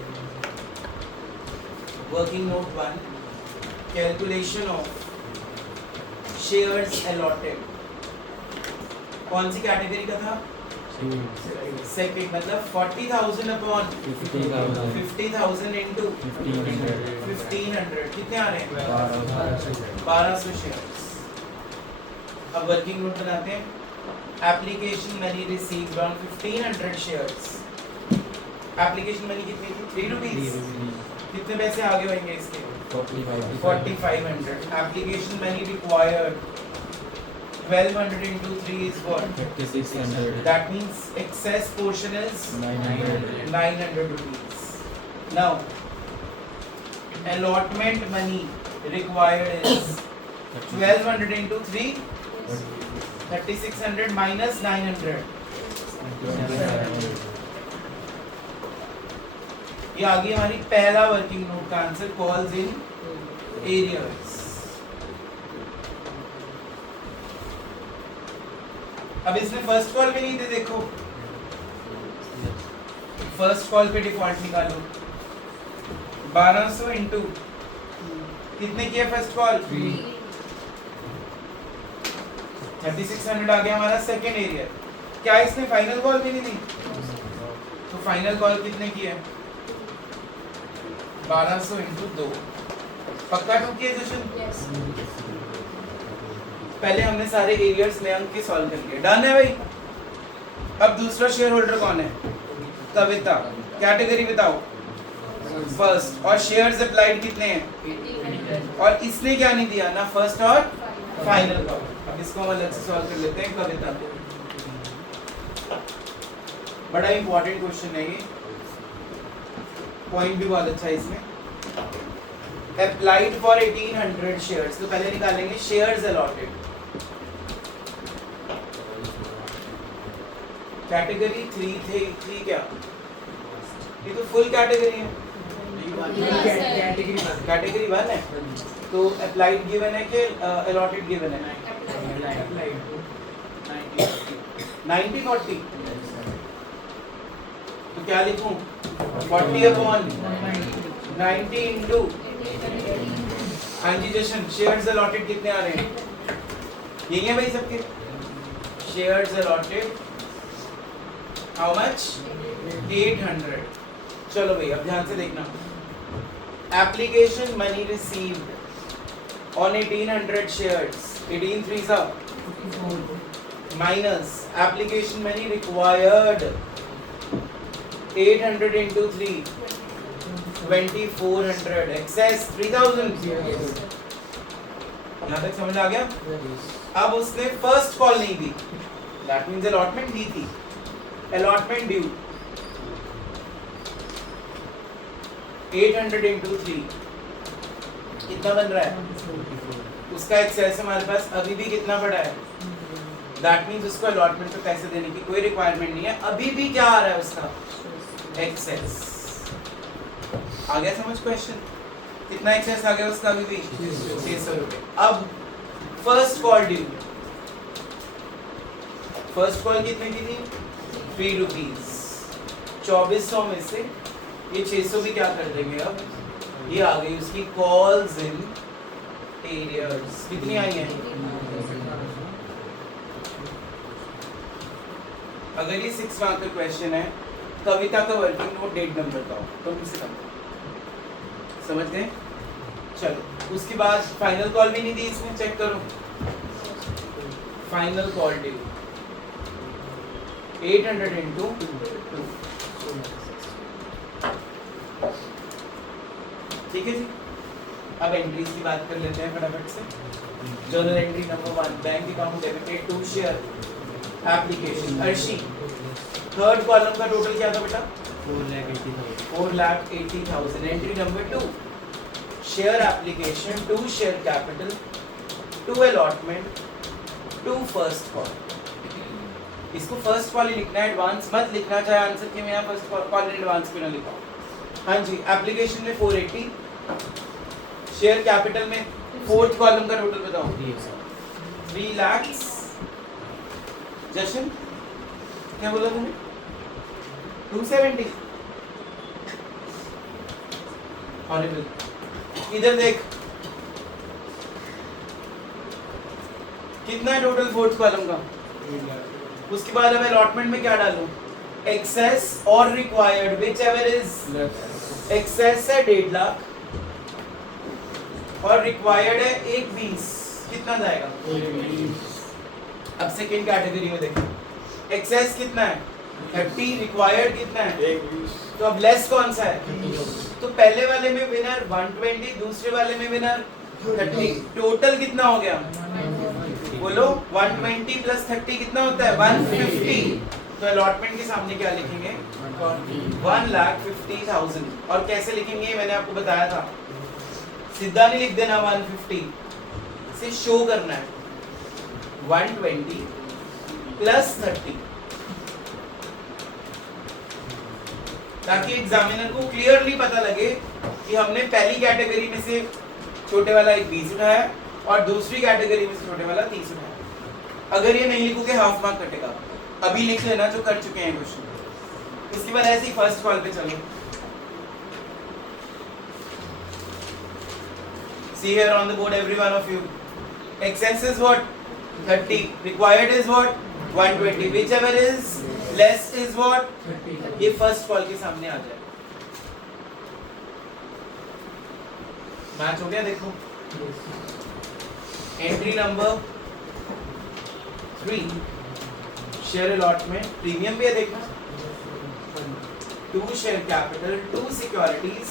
Working note 1, calculation of shares allotted. कौन सी कैटेगरी का था? सेकंड, मतलब 40,000 अपॉन 50,000 इनटू 1500 कितने आ रहे हैं? 1200 शेयर्स। अब वर्किंग नोट बनाते हैं। Application money received on 1500 shares. Application money कितनी थी? 3 रुपीस। कितने पैसे आगे होंगे इसके? 4,500। Application money required 1200 into 3 is what? 3,600. That means excess portion is 900 rupees. Now, allotment money required is 1200 into 3, 3,600 minus 900. ये आ गई हमारी पहला वर्किंग नोट का आंसर, कॉल्स इन एरियर्स। अब इसमें फर्स्ट कॉल भी नहीं थे, देखो फर्स्ट कॉल पे डिफॉल्ट निकालो। 1200 इंटू कितने किया फर्स्ट कॉल? 3,600 आ गया हमारा सेकेंड एरिया। क्या इसने फाइनल कॉल भी नहीं दी? तो फाइनल कॉल कितने किए? 1200 इंटू 2। पक्का टू किए जशन? पहले हमने सारे एरियर्स में अंक के सॉल्व कर लिए। डन है भाई। अब दूसरा शेयर होल्डर कौन है? कविता। कैटेगरी बताओ? फर्स्ट। और शेयर्स अप्लाइड कितने हैं? और इसने क्या नहीं दिया? ना फर्स्ट और फाइनल कॉल। अब इसको हम अलग से सॉल्व कर लेते हैं। कविता को बड़ा इंपॉर्टेंट क्वेश्चन है ये, पॉइंट भी बहुत अच्छा है इसमें। Applied for 1800 shares. तो पहले निकालेंगे शेयर्स अलॉटेड। कैटेगरी 3 थे, 3 क्या? ये तो फुल कैटेगरी है। कैटेगरी 1 है। तो अप्लाइड गिवन है कि अलॉटेड गिवन है? 90-40। तो क्या लिखूं? 40 अपॉन 90 इंटू। हाँ जी जशन, शेयर्स अलॉटेड कितने आ रहे हैं? यही है भाई सबके। Shares allotted how much? 800। चलो भाई अब ध्यान से देखना। Application money received on 1800 shares, 18 3 minus application money required 800 into 3, 2400, excess 3000। यहाँ तक समझ आ गया? अब उसने फर्स्ट कॉल नहीं दी, दैट मींस अलॉटमेंट दी थी। अलॉटमेंट ड्यू 800 into 3 कितना बन रहा है? उसका एक्सेस हमारे पास अभी भी कितना पड़ा है? दैट मींस उसको अलॉटमेंट पे पैसे देने की कोई रिक्वायरमेंट नहीं है। अभी भी क्या आ रहा है उसका? एक्सेस। आ गया समझ क्वेश्चन? कितना एक्सेस आ गया उसका अभी भी? 600 रुपए। अब first call due, first call कितने की थी? 3 रुपीज। 2400 में से ये 600 भी क्या कर देंगे? अब ये आ गई उसकी कॉल्स इन एरियर्स कितनी आई हैं? अगर ये 6 मार्क का क्वेश्चन है, कविता का वर्किंग नोट डेट नंबर का हो तो मुझसे कम, समझ गए? चलो उसके बाद फाइनल कॉल भी नहीं दी इसमें, चेक करो फाइनल कॉल ड्यू 800 into 2। ठीक है जी, अब एंट्रीज की बात कर लेते हैं फटाफट से। Journal entry number 1, bank account debited to share application. Arshi, third column का टोटल क्या था बेटा? 4,80,000। Entry number 2, share application to share capital to allotment to first call. इसको फर्स्ट कॉल ही लिखना है, एडवांस मत लिखना, चाहे आंसर के में फर्स्ट कॉल इन एडवांस क्यों ना लिखा। हाँ जी, एप्लीकेशन में 480, शेयर कैपिटल में फोर्थ कॉलम का टोटल बताओ। 3 लाख। जशन क्या बोला तुमने? 270। हॉरिबल। इधर देख कितना है टोटल फोर्थ कॉलम का? उसके बाद अब अलॉटमेंट में क्या डालूं? Excess or required whichever is. Excess है 1.5 लाख और रिक्वायर्ड है 1.20। कितना जाएगा? अब सेकेंड कैटेगरी में देखो, एक्सेस कितना है? 30, रिक्वायर्ड कितना है? 1.20। तो अब लेस कौन सा है? तो पहले वाले में विनर 120, दूसरे वाले में विनर 30। टोटल कितना हो गया? बोलो 120 प्लस 30 कितना होता है? 150। तो अलॉटमेंट के सामने क्या लिखेंगे? 1,50,000। और कैसे लिखेंगे मैंने आपको बताया था, सीधा नहीं लिख देना 150, से शो करना है 120 प्लस 30, ताकि एग्जामिनर को क्लियरली पता लगे कि हमने पहली कैटेगरी में से छोटे वाला एक 20 उठाया और दूसरी कैटेगरी में से छोटे वाला 30 उठाया। अगर ये नहीं लिखोगे हाफ मार्क कटेगा। अभी लिख लेना जो कर चुके हैं क्वेश्चन। इसके बाद ऐसे ही फर्स्ट कॉल पे चलो। See here on the board, every one of you. Excess is what? 30. Required is what? 120. Whichever is less is what? 30। ये फर्स्ट कॉल के सामने आ जाए। मैच हो गया देखो। Entry number 3, share allotment, premium भी है देखना। 2 शेयर कैपिटल, 2 सिक्योरिटीज,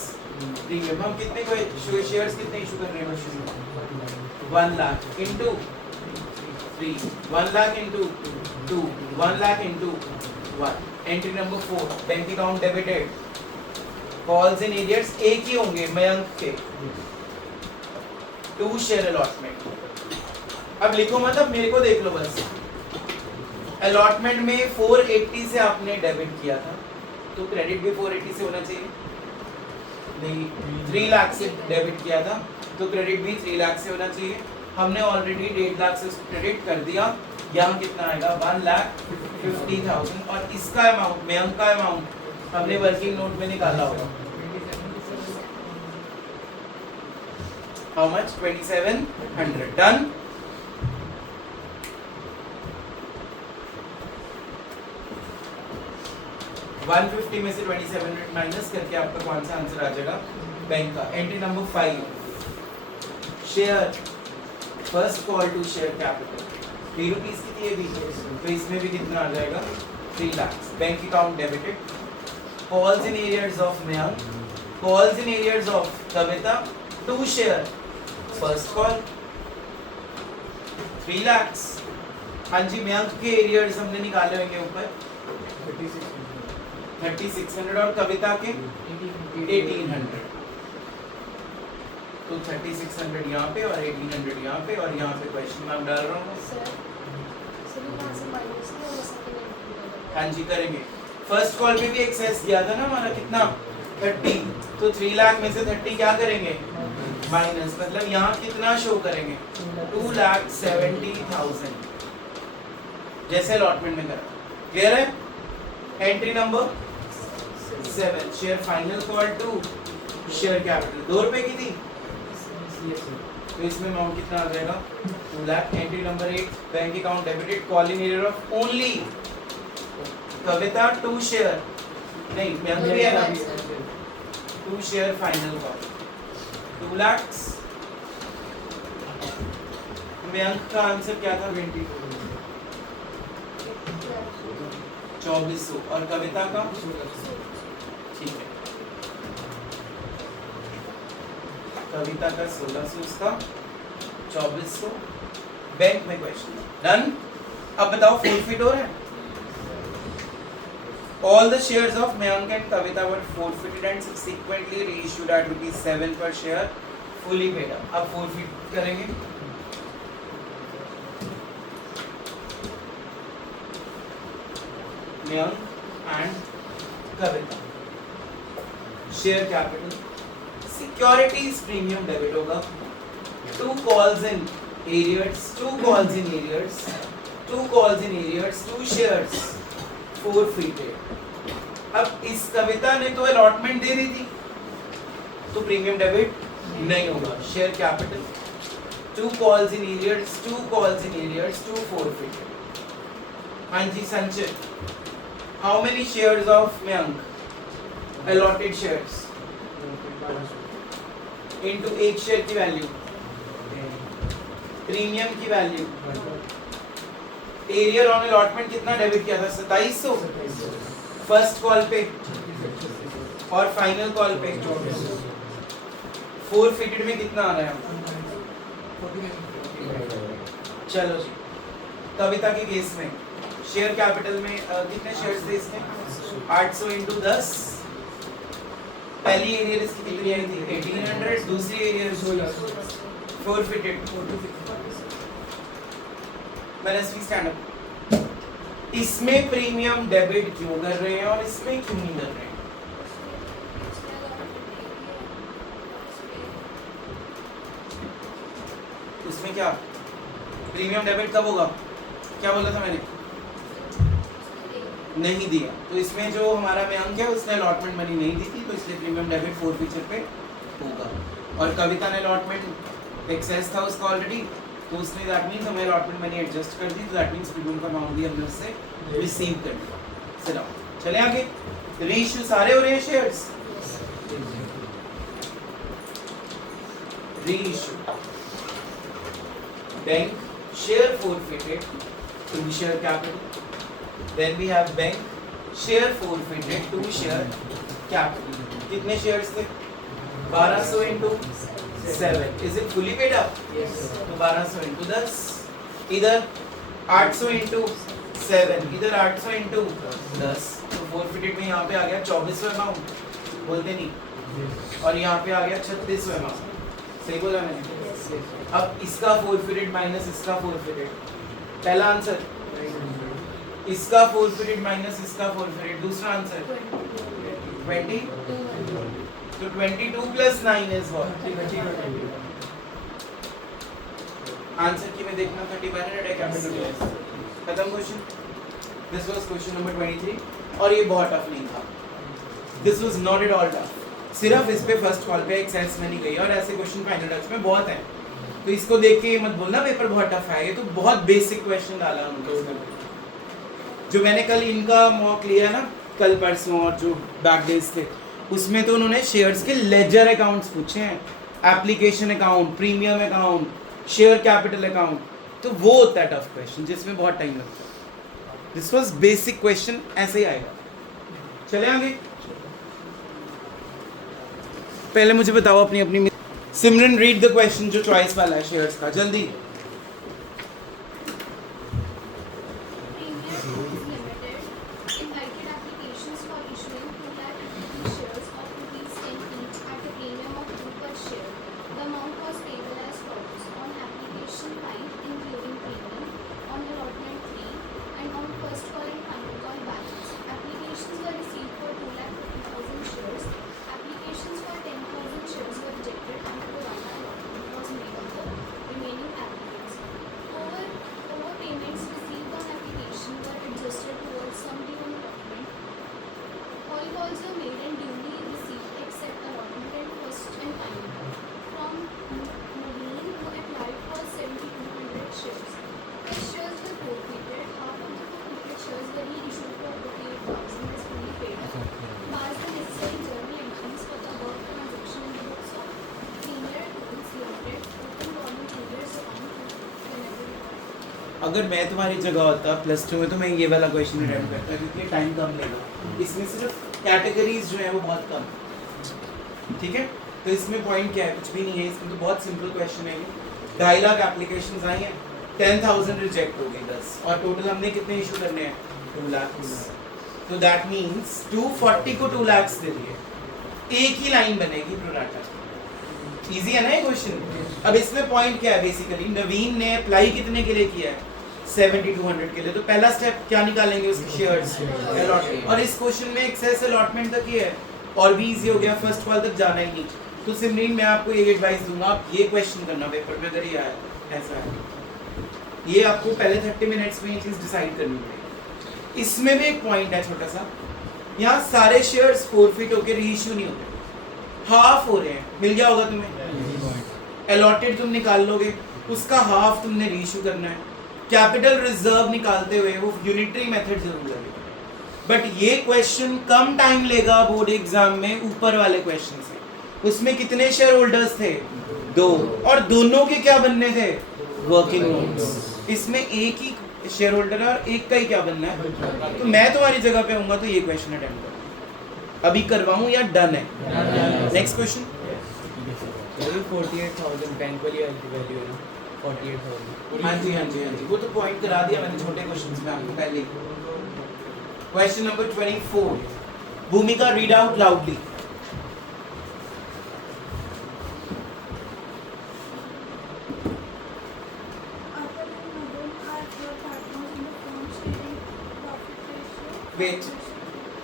प्रीमियम। हम कितने को शेयर्स कितने इशू कर रहे हैं? 1 lakh into 3, 1 lakh into 2, 1 lakh into 1। Entry number 4, bank account debited, calls in arrears एक ही होंगे मयंक के, 2 शेयर अलॉटमेंट। अब लिखो मत, अब मेरे को देख लो बस। अलॉटमेंट में 480 से आपने डेबिट किया था, तो क्रेडिट भी 480 से होना चाहिए। नहीं, 3 लाख से डेबिट किया था तो क्रेडिट भी 3 लाख से होना चाहिए। हमने ऑलरेडी 1.5 लाख से क्रेडिट कर दिया। यहाँ कितना आएगा? 1,50,000। और इसका अमाउंट, मयंक का अमाउंट हमने वर्किंग नोट में निकाला होगा। How much? 2700। डन। वन 150 में से 2700 माइनस करके आपका कौन सा आंसर आ जाएगा? बैंक का। Entry number 5, share first call to share capital, 3 rupees की थी ये भी, तो इसमें भी कितना आ जाएगा? 3 lakh. Bank account debited, calls in arrears of Mayank, calls in arrears of Kavita, 2 share first call, 3 lakh. हाँ जी, मयंक के एरियर्स हमने निकाले होंगे ऊपर 3600 और कविता के 1800। तो 3600 यहाँ पे और 1800 यहाँ पे, और यहाँ पे क्वेश्चन मार्क डाल रहा हूँ। हाँ जी करेंगे। फर्स्ट कॉल पे भी एक्सेस किया था ना हमारा, कितना? 30। तो 3 लाख में से 30 क्या करेंगे? माइनस, मतलब यहाँ कितना शो करेंगे? 2,70,000, जैसे अलॉटमेंट में करा। क्लियर है? Entry number 7, share final call to share capital, 2 रुपए की थी। तो इसमें अमाउंट कितना आ जाएगा 2 lakh. Entry number 8, bank account debited, call in arrear of only Kavita 2 share, नहीं बैंक भी है ना, 2 share final call 2 lakh. Mayank का आंसर क्या था 2400 और कविता का, ठीक है, कविता का 1600, उसका 2400। बैंक में क्वेश्चन डन। अब बताओ forfeit हो रहा है। All the shares of Mayank and Kavita were forfeited and subsequently reissued at ₹7 per share, fully paid up। अब forfeit करेंगे। Mayank and Kavita, share capital, securities premium debit होगा, 2 calls in arrears, 2 calls in arrears, 2 calls in arrears, 2 shares forfeited। अब इस कविता ने तो allotment दे दी थी, तो premium debit नहीं होगा। Share capital, 2 calls in arrears, 2 calls in arrears, 2 forfeited। हाँ जी संचय, how many shares of Mayank? Allotted shares into एक शेयर की वैल्यू, प्रीमियम की वैल्यू, एरियर ऑन अलॉटमेंट कितना डेबिट किया था 2700 फर्स्ट कॉल पे और फाइनल कॉल पे। फोरफिटेड में कितना आ रहा है? चलो जी, कविता के केस में शेयर कैपिटल में कितने शेयर्स थे इसमें? 800 इंटू 10। पहली एरियर इसकी कितनी आई थी? 1800। दूसरी arrear forfeited. Balance stand up. इसमें प्रीमियम डेबिट क्यों कर रहे हैं और इसमें क्यों नहीं कर रहे हैं? उसमें क्या प्रीमियम डेबिट कब होगा? क्या बोला था मैंने? नहीं दिया। तो इसमें जो हमारा मयंक है उसने अलॉटमेंट मनी नहीं दी थी, तो इसलिए प्रीमियम डेबिट फोरफीचर पे होगा। और कविता ने अलॉटमेंट एक्सेस था उसका ऑलरेडी, तो उसने दैट मींस हमें अलॉटमेंट मनी एडजस्ट कर दी, तो दैट मींस प्रीमियम का अमाउंट भी हमने उससे रिसीव कर लिया। चलो चले आगे। रीइश्यू सारे हो रहे हैं shares. Reissue bank share forfeited to share capital, then we have bank share forfeited to share capital। कितने शेयर्स थे? 1200 into 7। Is it fully paid up? Yes। तो 1200 into 10, इधर 800 into 7, इधर 800 into 10, तो forfeited में यहाँ पे आ गया 2400 अमाउंट, बोलते नहीं, और यहाँ पे आ गया 3600 अमाउंट। सही बोला मैंने? अब इसका forfeited माइनस इसका forfeited, पहला आंसर। इसका forfeited माइनस इसका forfeited, दूसरा आंसर 20। तो 22 plus 9 is what? आंसर की में देखना 30 है कैपिटल लेस। खत्म question. This was question number 23 और ये बहुत टफ नहीं था। This was not at all tough. सिर्फ इस पे फर्स्ट कॉल पे एक्सेस में नहीं गई, और ऐसे क्वेश्चन फाइनल टच में बहुत हैं। तो इसको देख के मत बोलना पेपर बहुत टफ है, ये तो बहुत बेसिक क्वेश्चन डाला उनको उसमें। जो मैंने कल इनका मॉक लिया ना, कल परसों, और जो बैक डेज थे उसमें तो उन्होंने शेयर्स के लेजर अकाउंट्स पूछे हैं, application account, premium account, share capital account. तो वो होता है टफ क्वेश्चन जिसमें बहुत टाइम लगता है। दिस वाज बेसिक क्वेश्चन, ऐसे ही आएगा। चले आगे। पहले मुझे बताओ अपनी अपनी। सिमरन रीड द क्वेश्चन जो चॉइस वाला है शेयर्स का, जल्दी। अगर मैं तुम्हारी जगह होता +2 में तो मैं ये वाला क्वेश्चन अटेम्प्ट करता क्योंकि टाइम कम लेगा। इसमें सिर्फ कैटेगरीज जो है वो बहुत कम है, ठीक है। तो इसमें पॉइंट क्या है, कुछ भी नहीं है इसमें, तो बहुत सिंपल क्वेश्चन है ये। 2.5 लाख एप्लीकेशंस आई हैं, 10,000 रिजेक्ट हो गई 10, और टोटल हमने कितने इशू करने हैं 2 लाख। तो दैट मींस 240 को 2 लाख दे दिए, एक ही लाइन बनेगी प्रोराटा। इजी है ना ये क्वेश्चन। अब इसमें पॉइंट क्या है, बेसिकली नवीन ने अप्लाई कितने के लिए किया है 7200 के लिए, तो पहला स्टेप क्या निकालेंगे उसके शेयर्स अलॉटमेंट, और इस क्वेश्चन में एक्सेस अलॉटमेंट तक ही है और भी इजी हो गया, फर्स्ट कॉल तक जाना ही नहीं। तो सिमरन मैं आपको ये एडवाइस दूंगा, आप ये क्वेश्चन करना पेपर में अगर ये आया ऐसा है, ये आपको पहले 30 मिनट्स में ये चीज डिसाइड करनी पड़ेगी। इसमें भी एक पॉइंट है छोटा सा, यहाँ सारे शेयर्स फोरफिट होकर रीइश्यू नहीं होते, हाफ हो रहे हैं, मिल गया होगा तुम्हें, अलॉटेड तुम निकाल लोगे, उसका हाफ तुमने रीइश्यू करना है। कैपिटल रिजर्व निकालते हुए वो यूनिटरी मेथड जरूर लगेगा, बट ये क्वेश्चन कम टाइम लेगा बोर्ड एग्जाम में ऊपर वाले क्वेश्चन से। उसमें कितने शेयर होल्डर्स थे 2, और दोनों के क्या बनने थे वर्किंग नोट्स। इसमें एक ही शेयर होल्डर है और एक का ही क्या बनना है। तो मैं तुम्हारी जगह पे होऊंगा तो ये क्वेश्चन अटेम्प्ट करूंगा, अभी करवाऊं या डन है। Next question. 48,000 बैंक वाली वैल्यू है ना, 48,000। हाँ जी हाँ जी हाँ जी, वो तो पॉइंट करा दिया मैंने छोटे क्वेश्चंस में आपको पहले। क्वेश्चन नंबर 24, भूमिका read out loudly. Wait,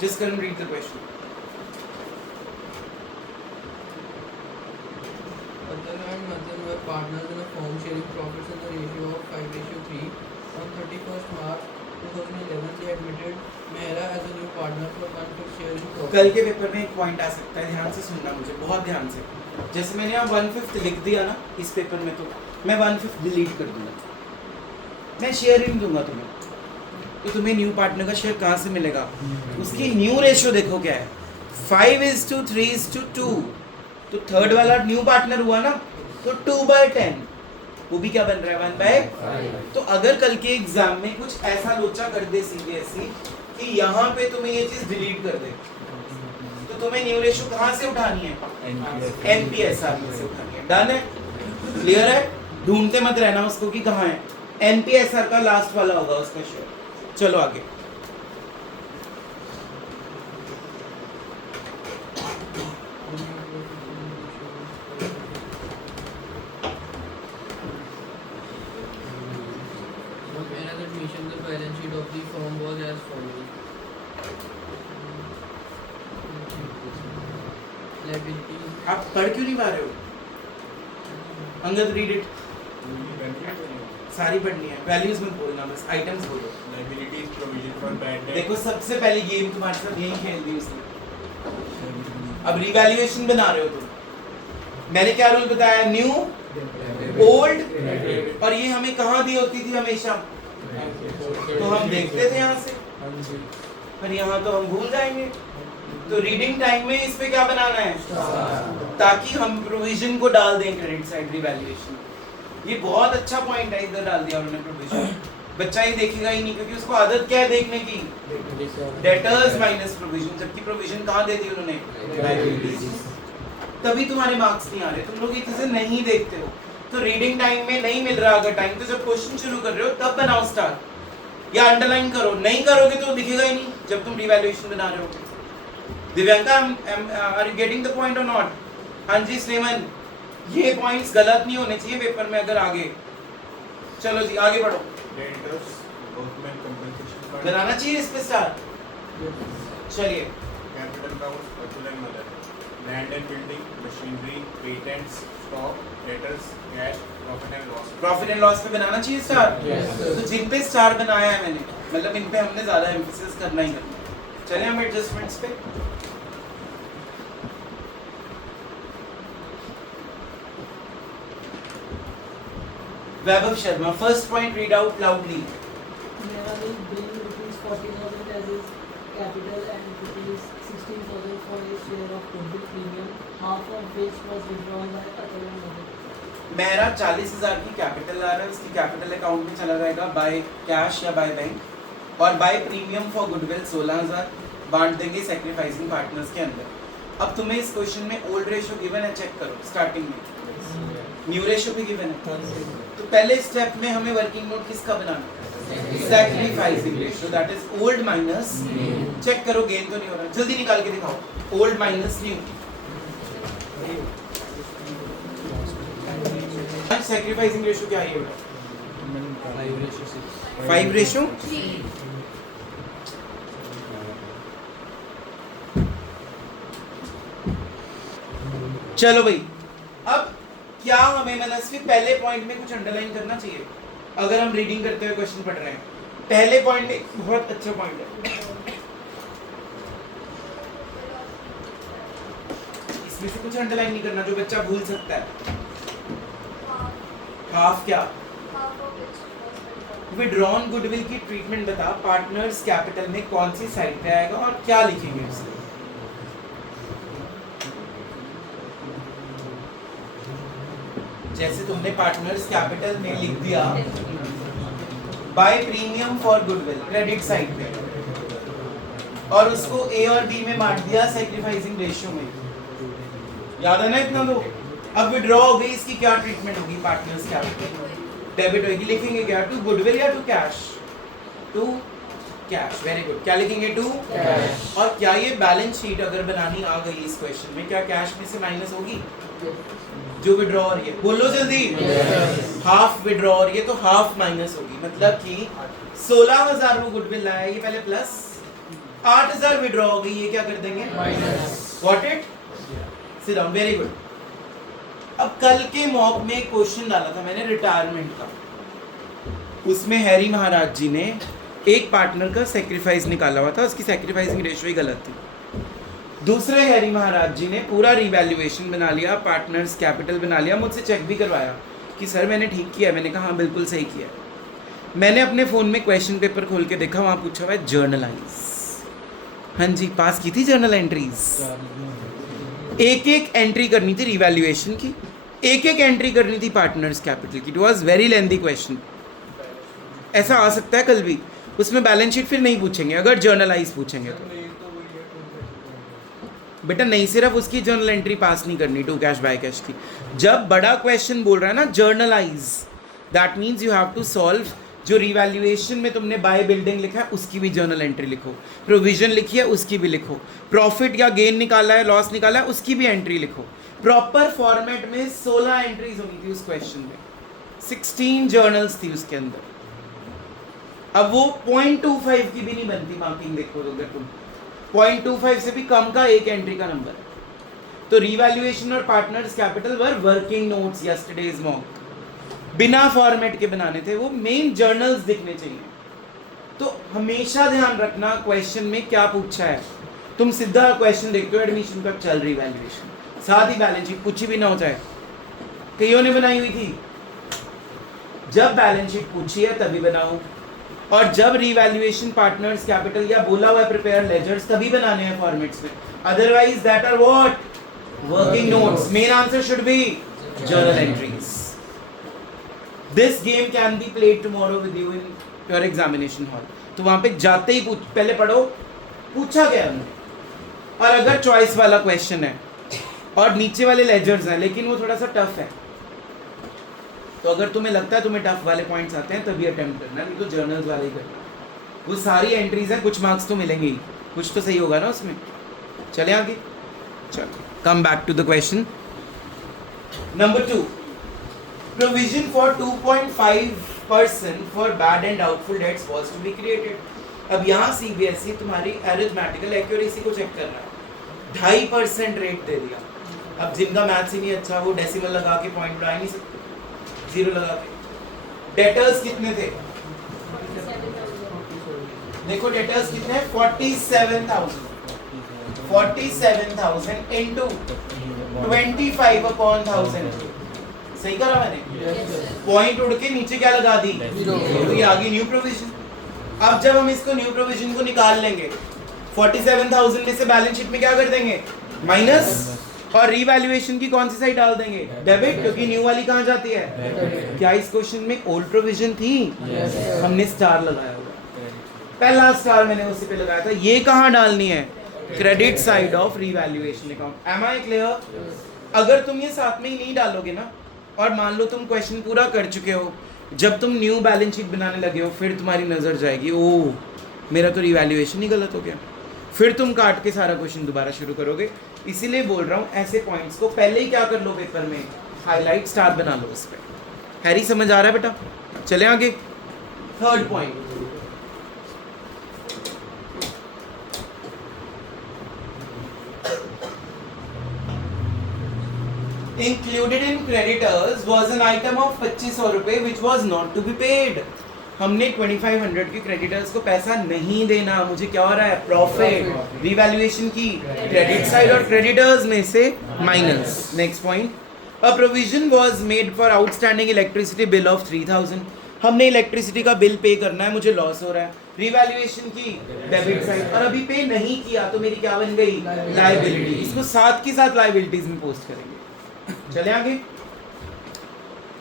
just gonna read the question. Other and Nathan were partners in a firm sharing profits in the ratio of 5:3. On 31st March 2011, they admitted Mehra as a new partner for conflict sharing profits. कल के paper में एक point आ सकता है, ध्यान से सुनना मुझे, बहुत ध्यान से। जैसे मैंने यहाँ 1/5 लिख दिया ना इस पेपर में, तो मैं 1/5 डिलीट कर दूंगा, मैं शेयर ही नहीं दूंगा तुम्हें। तो तुम्हें न्यू पार्टनर का शेयर कहाँ से मिलेगा, उसकी न्यू रेशियो देखो क्या है, 5:3:2। तो थर्ड वाला न्यू पार्टनर हुआ ना, तो 2/10, वो भी क्या बन रहा है 1/5। तो अगर कल के एग्जाम में कुछ ऐसा लोचा कर दे सीबीएसई कि यहाँ पे तुम्हें ये चीज डिलीट कर दे, तो तुम्हें न्यू रेशियो कहाँ से उठानी है, एनपीएसआर में से उठानी है। डन है, क्लियर है, ढूंढते मत रहना उसको कि कहाँ है, एनपीएसआर का लास्ट वाला होगा उसका शेयर। चलो आगे। On Mehra's admission, the balance sheet of the firm was as follows. Liabilities. आप पढ़ क्यों नहीं पा रहे हो, अंगद रीड इट, सारी पढ़नी है, वैल्यूज मत बोलना, बस आइटम्स बोलो। Liabilities provision for bad debt. देखो सबसे पहली गेम तुम्हारे साथ यही खेल दी उसने, अब रिवैल्यूएशन बना रहे हो तुम। मैंने क्या रूल बताया, न्यू ओल्ड, और ये हमें कहाँ दी होती थी हमेशा, तो हम देखते थे यहाँ से, पर यहाँ तो हम भूल जाएंगे। तो रीडिंग टाइम में इस पे क्या बनाना है, ताकि हम प्रोविजन को डाल दें क्रेडिट साइड रिवैल्यूएशन। ये बहुत अच्छा पॉइंट है, इधर डाल दिया उन्होंने प्रोविजन, बच्चा ये देखेगा ही नहीं क्योंकि उसको आदत क्या है देखने की, डेटर्स माइनस प्रोविजन, जबकि प्रोविजन कहाँ दे दी उन्होंने, तभी तुम्हारे मार्क्स नहीं आ रहे, तुम लोग ये चीजें नहीं देखते हो। तो रीडिंग टाइम में नहीं मिल रहा अगर टाइम, तो जब क्वेश्चन शुरू कर रहे हो तब बनाओ स्टार, या अंडरलाइन करो, नहीं करोगे तो दिखेगा ही नहीं जब तुम रिवैल्यूएशन बना रहे हो। Divyanka, are you getting the point or not? हाँ जी स्नेमन, ये पॉइंट्स गलत नहीं होने चाहिए पेपर में अगर आगे। चलो जी आगे बढ़ो, Debtors, government compensation fund, बनाना चाहिए इस पे स्टार। चलिए, capital accounts, Atul and Mother, land and building, machinery, patents, stock, debtors, cash, profit and loss. Profit and loss पे बनाना चाहिए स्टार। Yes, sir. तो जिन पे स्टार बनाया है मैंने, मतलब इन पे हमने ज्यादा एम्फेसिस करना ही करना है। चलिए हम एडजस्टमेंट्स पे, Vaibhav Sharma, first point read out loudly. Mehra will bring rupees 40,000 as his capital and rupees 16,000 for his share of total premium, half of which was withdrawn by Atul and Mother. मेरा 40,000 की capital आ रहा है, उसकी capital account में चला जाएगा by cash या by bank, और बाय प्रीमियम फॉर गुडविल 16,000 बांट देंगे सैक्रिफाइसिंग पार्टनर्स के अंदर। अब तुम्हें इस क्वेश्चन में ओल्ड रेशियो गिवन है, चेक करो स्टार्टिंग में, न्यू रेशियो भी गिवन है। तो पहले स्टेप में हमें वर्किंग नोट किसका बनाना है, sacrificing ratio, that is old minus, check करो गेन तो नहीं हो रहा, जल्दी निकाल के दिखाओ, old minus new. Sacrificing ratio क्या है, 5 रेशियो। चलो भाई, अब क्या हमें मनस्वी पहले पॉइंट में कुछ अंडरलाइन करना चाहिए अगर हम रीडिंग करते हुए क्वेश्चन पढ़ रहे हैं। पहले पॉइंट में बहुत अच्छा पॉइंट है, इसमें से कुछ अंडरलाइन नहीं करना जो बच्चा भूल सकता है। हाफ क्या, विड्रॉन गुडविल की ट्रीटमेंट बता, पार्टनर्स कैपिटल में कौन सी साइड पे आएगा और क्या लिखेंगे उसमें। जैसे तुमने पार्टनर्स कैपिटल में लिख दिया by premium for goodwill credit side पे, और उसको ए और बी में बांट दिया सैक्रिफाइसिंग रेशियो में, याद है ना इतना तो। अब विड्रॉ हो गई, इसकी क्या ट्रीटमेंट होगी, पार्टनर्स कैपिटल डेबिट होगी, लिखेंगे क्या, टू गुडविल या to cash, to cash, very good, क्या लिखेंगे, टू कैश। और क्या ये बैलेंस शीट अगर बनानी आ गई इस क्वेश्चन में, क्या कैश में से माइनस होगी जो विड्रॉ हो रही है, बोलो जल्दी, हाफ विड्रॉ हो रही है तो हाफ माइनस होगी, मतलब कि 16,000 वो गुडविल लाया, ये पहले प्लस, 8,000 विड्रॉ हो गई, ये क्या कर देंगे, minus, got it, sit down, very good. अब कल के मॉक में क्वेश्चन डाला था मैंने रिटायरमेंट का, उसमें हैरी महाराज जी ने एक पार्टनर का सैक्रिफाइस निकाला हुआ था, उसकी सैक्रिफाइसिंग रेशियो ही गलत थी। दूसरे हैरी महाराज जी ने पूरा रिवैल्यूएशन बना लिया, पार्टनर्स कैपिटल बना लिया, मुझसे चेक भी करवाया कि सर मैंने ठीक किया है, मैंने कहा हाँ बिल्कुल सही किया है। मैंने अपने फ़ोन में क्वेश्चन पेपर खोल के देखा, वहाँ पूछा हुआ है जर्नलाइज, हाँ जी पास की थी जर्नल एंट्रीज, एक एक एंट्री करनी थी रिवैल्यूएशन की, एक एक एंट्री करनी थी पार्टनर्स कैपिटल की। It was very lengthy question, ऐसा आ सकता है कल भी, उसमें बैलेंस शीट फिर नहीं पूछेंगे अगर जर्नलाइज पूछेंगे तो। बेटा नहीं, सिर्फ उसकी जर्नल एंट्री पास नहीं करनी, टू कैश बाय कैश की। जब बड़ा क्वेश्चन बोल रहा है ना journalise, that means you have to solve, जो रिवैल्यूएशन में तुमने बाय बिल्डिंग लिखा है उसकी भी जर्नल एंट्री लिखो, प्रोविजन लिखी है उसकी भी लिखो, प्रॉफिट या गेन निकाला है, लॉस निकाला है, उसकी भी एंट्री लिखो। प्रॉपर फॉर्मेट में 16 एंट्रीज होनी थी उस क्वेश्चन में, 16 जर्नल्स थी उसके अंदर। अब वो 0.25 की भी नहीं बनती मार्किंग, देखो तो अगर तुम 0.25 से भी कम का एक एंट्री का नंबर है। तो रिवैल्यूएशन और partners capital were working notes yesterday's mock, बिना फॉर्मेट के बनाने थे, वो मेन जर्नल्स दिखने चाहिए। तो हमेशा ध्यान रखना क्वेश्चन में क्या पूछा है, तुम सीधा क्वेश्चन देखते हो एडमिशन का, चल रिवैल्यूएशन, साथ ही बैलेंस शीट पूछी भी ना हो जाए, कईयों ने बनाई हुई थी, जब बैलेंस शीट पूछी है तभी बनाओ, और जब रिवैल्यूएशन पार्टनर्स कैपिटल या बोला हुआ है प्रिपेयर लेजर्स तभी बनाने हैं फॉर्मेट्स में, otherwise that are what, working notes. Main answer should be journal entries. This game can be played tomorrow with you in your examination hall. तो वहां पे जाते ही पहले पढ़ो पूछा गया हमने, और अगर चॉइस वाला क्वेश्चन है और नीचे वाले लेजर्स हैं लेकिन वो थोड़ा सा टफ है, तो अगर तुम्हें लगता है तुम्हें टफ वाले पॉइंट्स आते हैं तभी अटेम्प्ट करना, नहीं तो जर्नल्स वाले ही करना। वो सारी एंट्रीज हैं, कुछ मार्क्स तो मिलेंगे ही, कुछ तो सही होगा ना उसमें। चले आगे, चलो come back to the question number 2। Provision for 2.5% for bad and doubtful debts was to be created. अब यहाँ सीबीएसई तुम्हारी अरिथमेटिकल एक्यूरेसी को चेक कर रहा है, 2.5% रेट दे दिया। अब जिनका मैथ्स ही नहीं अच्छा वो डेसिमल लगा के पॉइंट बढ़ा नहीं सकते, जीरो लगा के। डेटर्स कितने थे, देखो डेटर्स कितने हैं, 47,000 इनटू 25/1000। सही करा मैंने, पॉइंट उड़ के नीचे क्या लगा दी, तो ये आ गई न्यू प्रोविजन। अब जब हम इसको न्यू प्रोविजन को निकाल लेंगे, 47,000 में से बैलेंस शीट में क्या कर देंगे, माइनस, और रीवैल्यूएशन की कौन सी साइड डाल देंगे? डेबिट, क्योंकि न्यू वाली कहाँ जाती है? क्या इस क्वेश्चन में ओल्ड प्रोविजन थी? हमने स्टार लगाया होगा, पहला स्टार मैंने उसी पे लगाया था। ये कहाँ डालनी है? Credit side of revaluation account. Am I clear? अगर तुम ये साथ में ही नहीं डालोगे ना, और मान लो तुम क्वेश्चन पूरा कर चुके हो, जब तुम न्यू बैलेंस शीट बनाने लगे हो, फिर तुम्हारी नजर जाएगी ओ मेरा तो रिवैल्यूएशन ही गलत हो गया, फिर तुम काट के सारा क्वेश्चन दोबारा शुरू करोगे। इसीलिए बोल रहा हूँ ऐसे पॉइंट्स को पहले ही क्या कर लो, पेपर में हाईलाइट स्टार बना लो उस पर। हैरी समझ आ रहा है बेटा? चले आगे। Third point, included in creditors was an item of 2500 रुपए which was not to be paid। हमने 2500 की क्रेडिटर्स को पैसा नहीं देना। मुझे क्या हो रहा है? प्रॉफिट। रिवैल्यूएशन की क्रेडिट साइड और क्रेडिटर्स में से minus. Next point, a provision was made for outstanding electricity bill of 3000। हमने इलेक्ट्रिसिटी का बिल पे करना है, मुझे लॉस हो रहा है। रिवैल्यूएशन की डेबिट साइड, और अभी पे नहीं किया तो मेरी क्या बन गई? लायबिलिटी। इसको साथ के साथ लायबिलिटीज में पोस्ट करेंगे। चले आगे।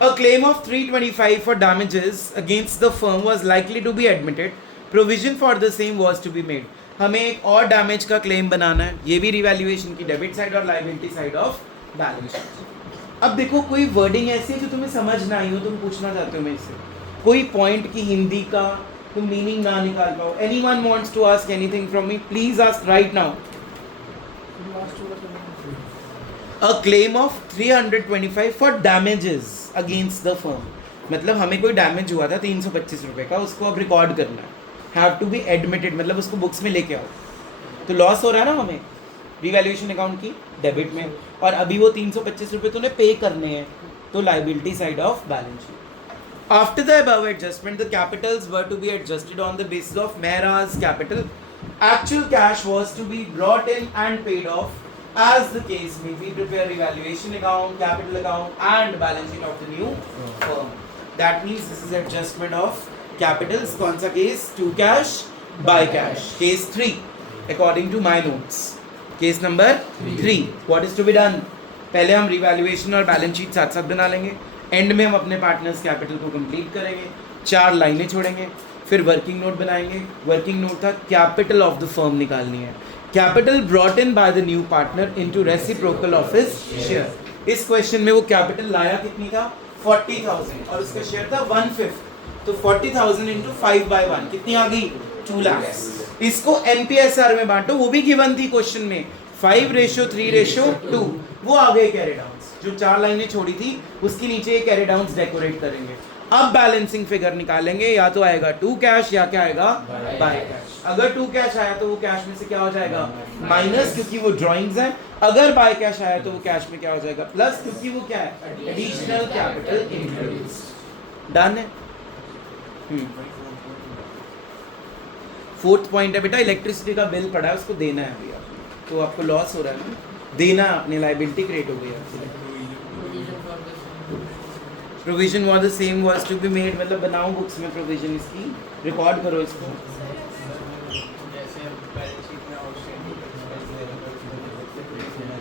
A claim of 325 for damages against the firm was likely to be admitted. Provision for the same was to be made. हमें एक और डैमेज का क्लेम बनाना है, ये भी रिवैल्यूएशन की डेबिट साइड और liability side of balance sheet. अब देखो कोई वर्डिंग ऐसी है जो तुम्हें समझ ना आई हो, तुम पूछना चाहते हो मेरे से, कोई पॉइंट की हिंदी का तुम मीनिंग ना निकाल पाओ। Anyone wants to ask anything from me? Please ask right now. A claim of 325 for damages against the firm, मतलब हमें कोई डैमेज हुआ था 325 रुपए का, उसको अब रिकॉर्ड करना है। हैव टू बी एडमिटेड, मतलब उसको बुक्स में लेके आओ। तो लॉस हो रहा है ना हमें रिवैल्यूएशन अकाउंट की डेबिट में, और अभी वो 325 रुपए तूने पे करने हैं, तो liability side of balance sheet. After the above adjustment the capitals were to be adjusted on the basis of Mehraj capital. Actual cash was to be brought in and paid off as the case may be। prepare revaluation account, capital account and balance sheet of the new firm। that means this is adjustment of capitals। कौन सा case? to cash by cash। case 3 according to my notes, case number 3 what is to be done? पहले हम revaluation और balance sheet साथ साथ बना लेंगे, and में हम अपने पार्टनर्स कैपिटल को कंप्लीट करेंगे, 4 लाइनें छोड़ेंगे, फिर वर्किंग नोट बनाएंगे। वर्किंग नोट था कैपिटल ऑफ द फर्म निकालनी है। Capital brought in by the new partner into reciprocal of his share. इस क्वेश्चन में वो कैपिटल लाया कितनी था? 40,000 और उसका शेयर था 1/5, तो 40,000 इंटू 5/1 कितनी आ गई? 2 लाख। इसको एमपीएसआर में बांटो, वो भी गिवन थी क्वेश्चन में 5:3:2, वो आ गए कैरी डाउन्स। जो 4 लाइनें छोड़ी थी उसके नीचे कैरी डाउन्स डेकोरेट करेंगे। अब बैलेंसिंग फिगर निकालेंगे, या तो आएगा टू कैश या क्या आएगा? By cash. अगर टू कैश आया तो वो कैश में से क्या हो जाएगा? माइनस, क्योंकि वो ड्राइंग्स हैं। अगर बाय कैश आया तो वो कैश में क्या हो जाएगा? प्लस, क्योंकि वो क्या है? Additional capital introduced. डन है। फोर्थ पॉइंट है बेटा, इलेक्ट्रिसिटी का बिल पड़ा है, उसको देना है भैया, तो आपको लॉस हो रहा है ना, देना है, अपनी लायबिलिटी क्रिएट हो गई है। Provision was the same was to be made, मतलब बनाओ बुक्स में प्रोविजन, इसकी रिकॉर्ड करो इसको।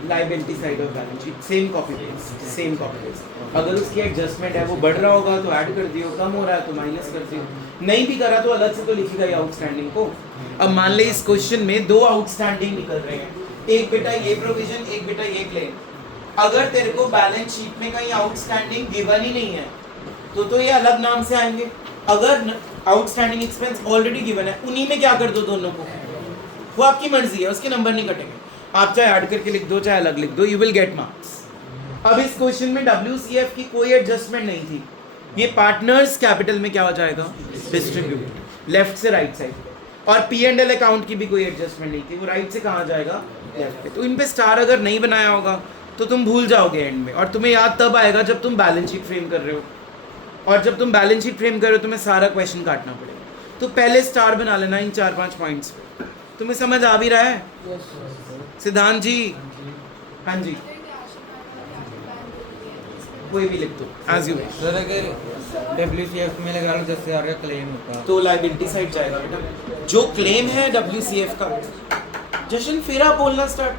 Liability side of balance sheet same copy paste, same copy paste. अगर उसकी एडजस्टमेंट है, वो बढ़ रहा होगा तो ऐड कर दियो, कम हो रहा है तो माइनस कर दियो, नहीं भी करा तो अलग से तो लिखेगा ये आउटस्टैंडिंग को। अब मान ले इस क्वेश्चन में 2 आउटस्टैंडिंग निकल रहे हैं, एक बेटा ये प्रोविजन, एक बेटा ये क्लेम। अगर तेरे को बैलेंस शीट में कहीं आउटस्टैंडिंग गिवन ही नहीं है तो ये अलग नाम से आएंगे। अगर आउटस्टैंडिंग एक्सपेंस ऑलरेडी गिवन है, उन्हीं में क्या कर दो दोनों को, वो आपकी मर्जी है, उसके नंबर नहीं कटेंगे। आप चाहे ऐड करके लिख दो चाहे अलग लिख दो, यू विल गेट मार्क्स। अब इस क्वेश्चन में WCF की कोई एडजस्टमेंट नहीं थी, ये पार्टनर्स कैपिटल में क्या हो जाएगा? डिस्ट्रीब्यूट, लेफ्ट से राइट साइड। और P&L अकाउंट की भी कोई एडजस्टमेंट नहीं थी, वो राइट से कहाँ जाएगा? लेफ्ट पे। तो इन पे स्टार अगर नहीं बनाया होगा तो तुम भूल जाओगे एंड में, और तुम्हें याद तब आएगा जब तुम बैलेंस शीट फ्रेम कर रहे हो, और जब तुम बैलेंस शीट फ्रेम कर रहे हो तुम्हें सारा क्वेश्चन काटना पड़ेगा। तो पहले स्टार बना लेना इन 4-5 पॉइंट्स पे। तुम्हें समझ आ भी रहा है सिद्धांत जी? हाँ जी, कोई भी लिख दो एज यू। सर अगर WCF में लगा लो 10,000 का क्लेम होता तो लायबिलिटी साइड जाएगा बेटा। जो क्लेम है WCF का, जशन फिर आप बोलना स्टार्ट।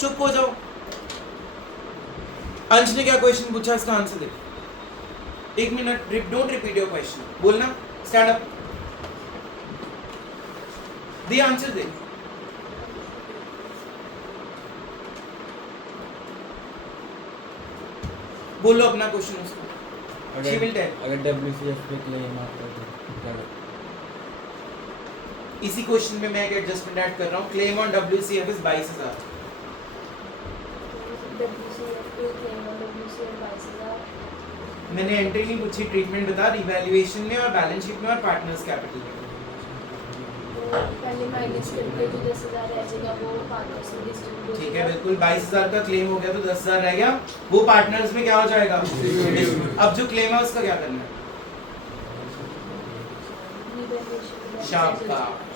चुप हो जाओ। अंश ने क्या क्वेश्चन पूछा, इसका answer they. 1 minute, don't repeat your question, बोलना, स्टैंड अप, दे आंसर दे। बोलो अपना क्वेश्चन उसको, she will tell। अगर WCF पे क्लेम आता है तो क्या करते? इसी क्वेश्चन में मैं एक एडजस्टमेंट ऐड कर रहा हूँ। Claim on WCF is 22,000। WCF पे claim on WCF 22,000। मैंने एंट्री नहीं पूछी, ट्रीटमेंट बता, रिवैल्यूएशन में और बैलेंस शीट में और पार्टनर्स कैपिटल में। तो पहले माइनस करके जो 10,000 रह जाएगा वो पार्टनर्स में डिस्ट्रीब्यूट ठीक है, बिल्कुल। 22,000 का क्लेम हो गया तो 10,000 रह गया, वो पार्टनर्स में क्या हो जाएगा? अब जो क्लेम है उसका क्या करना है? शाबाश।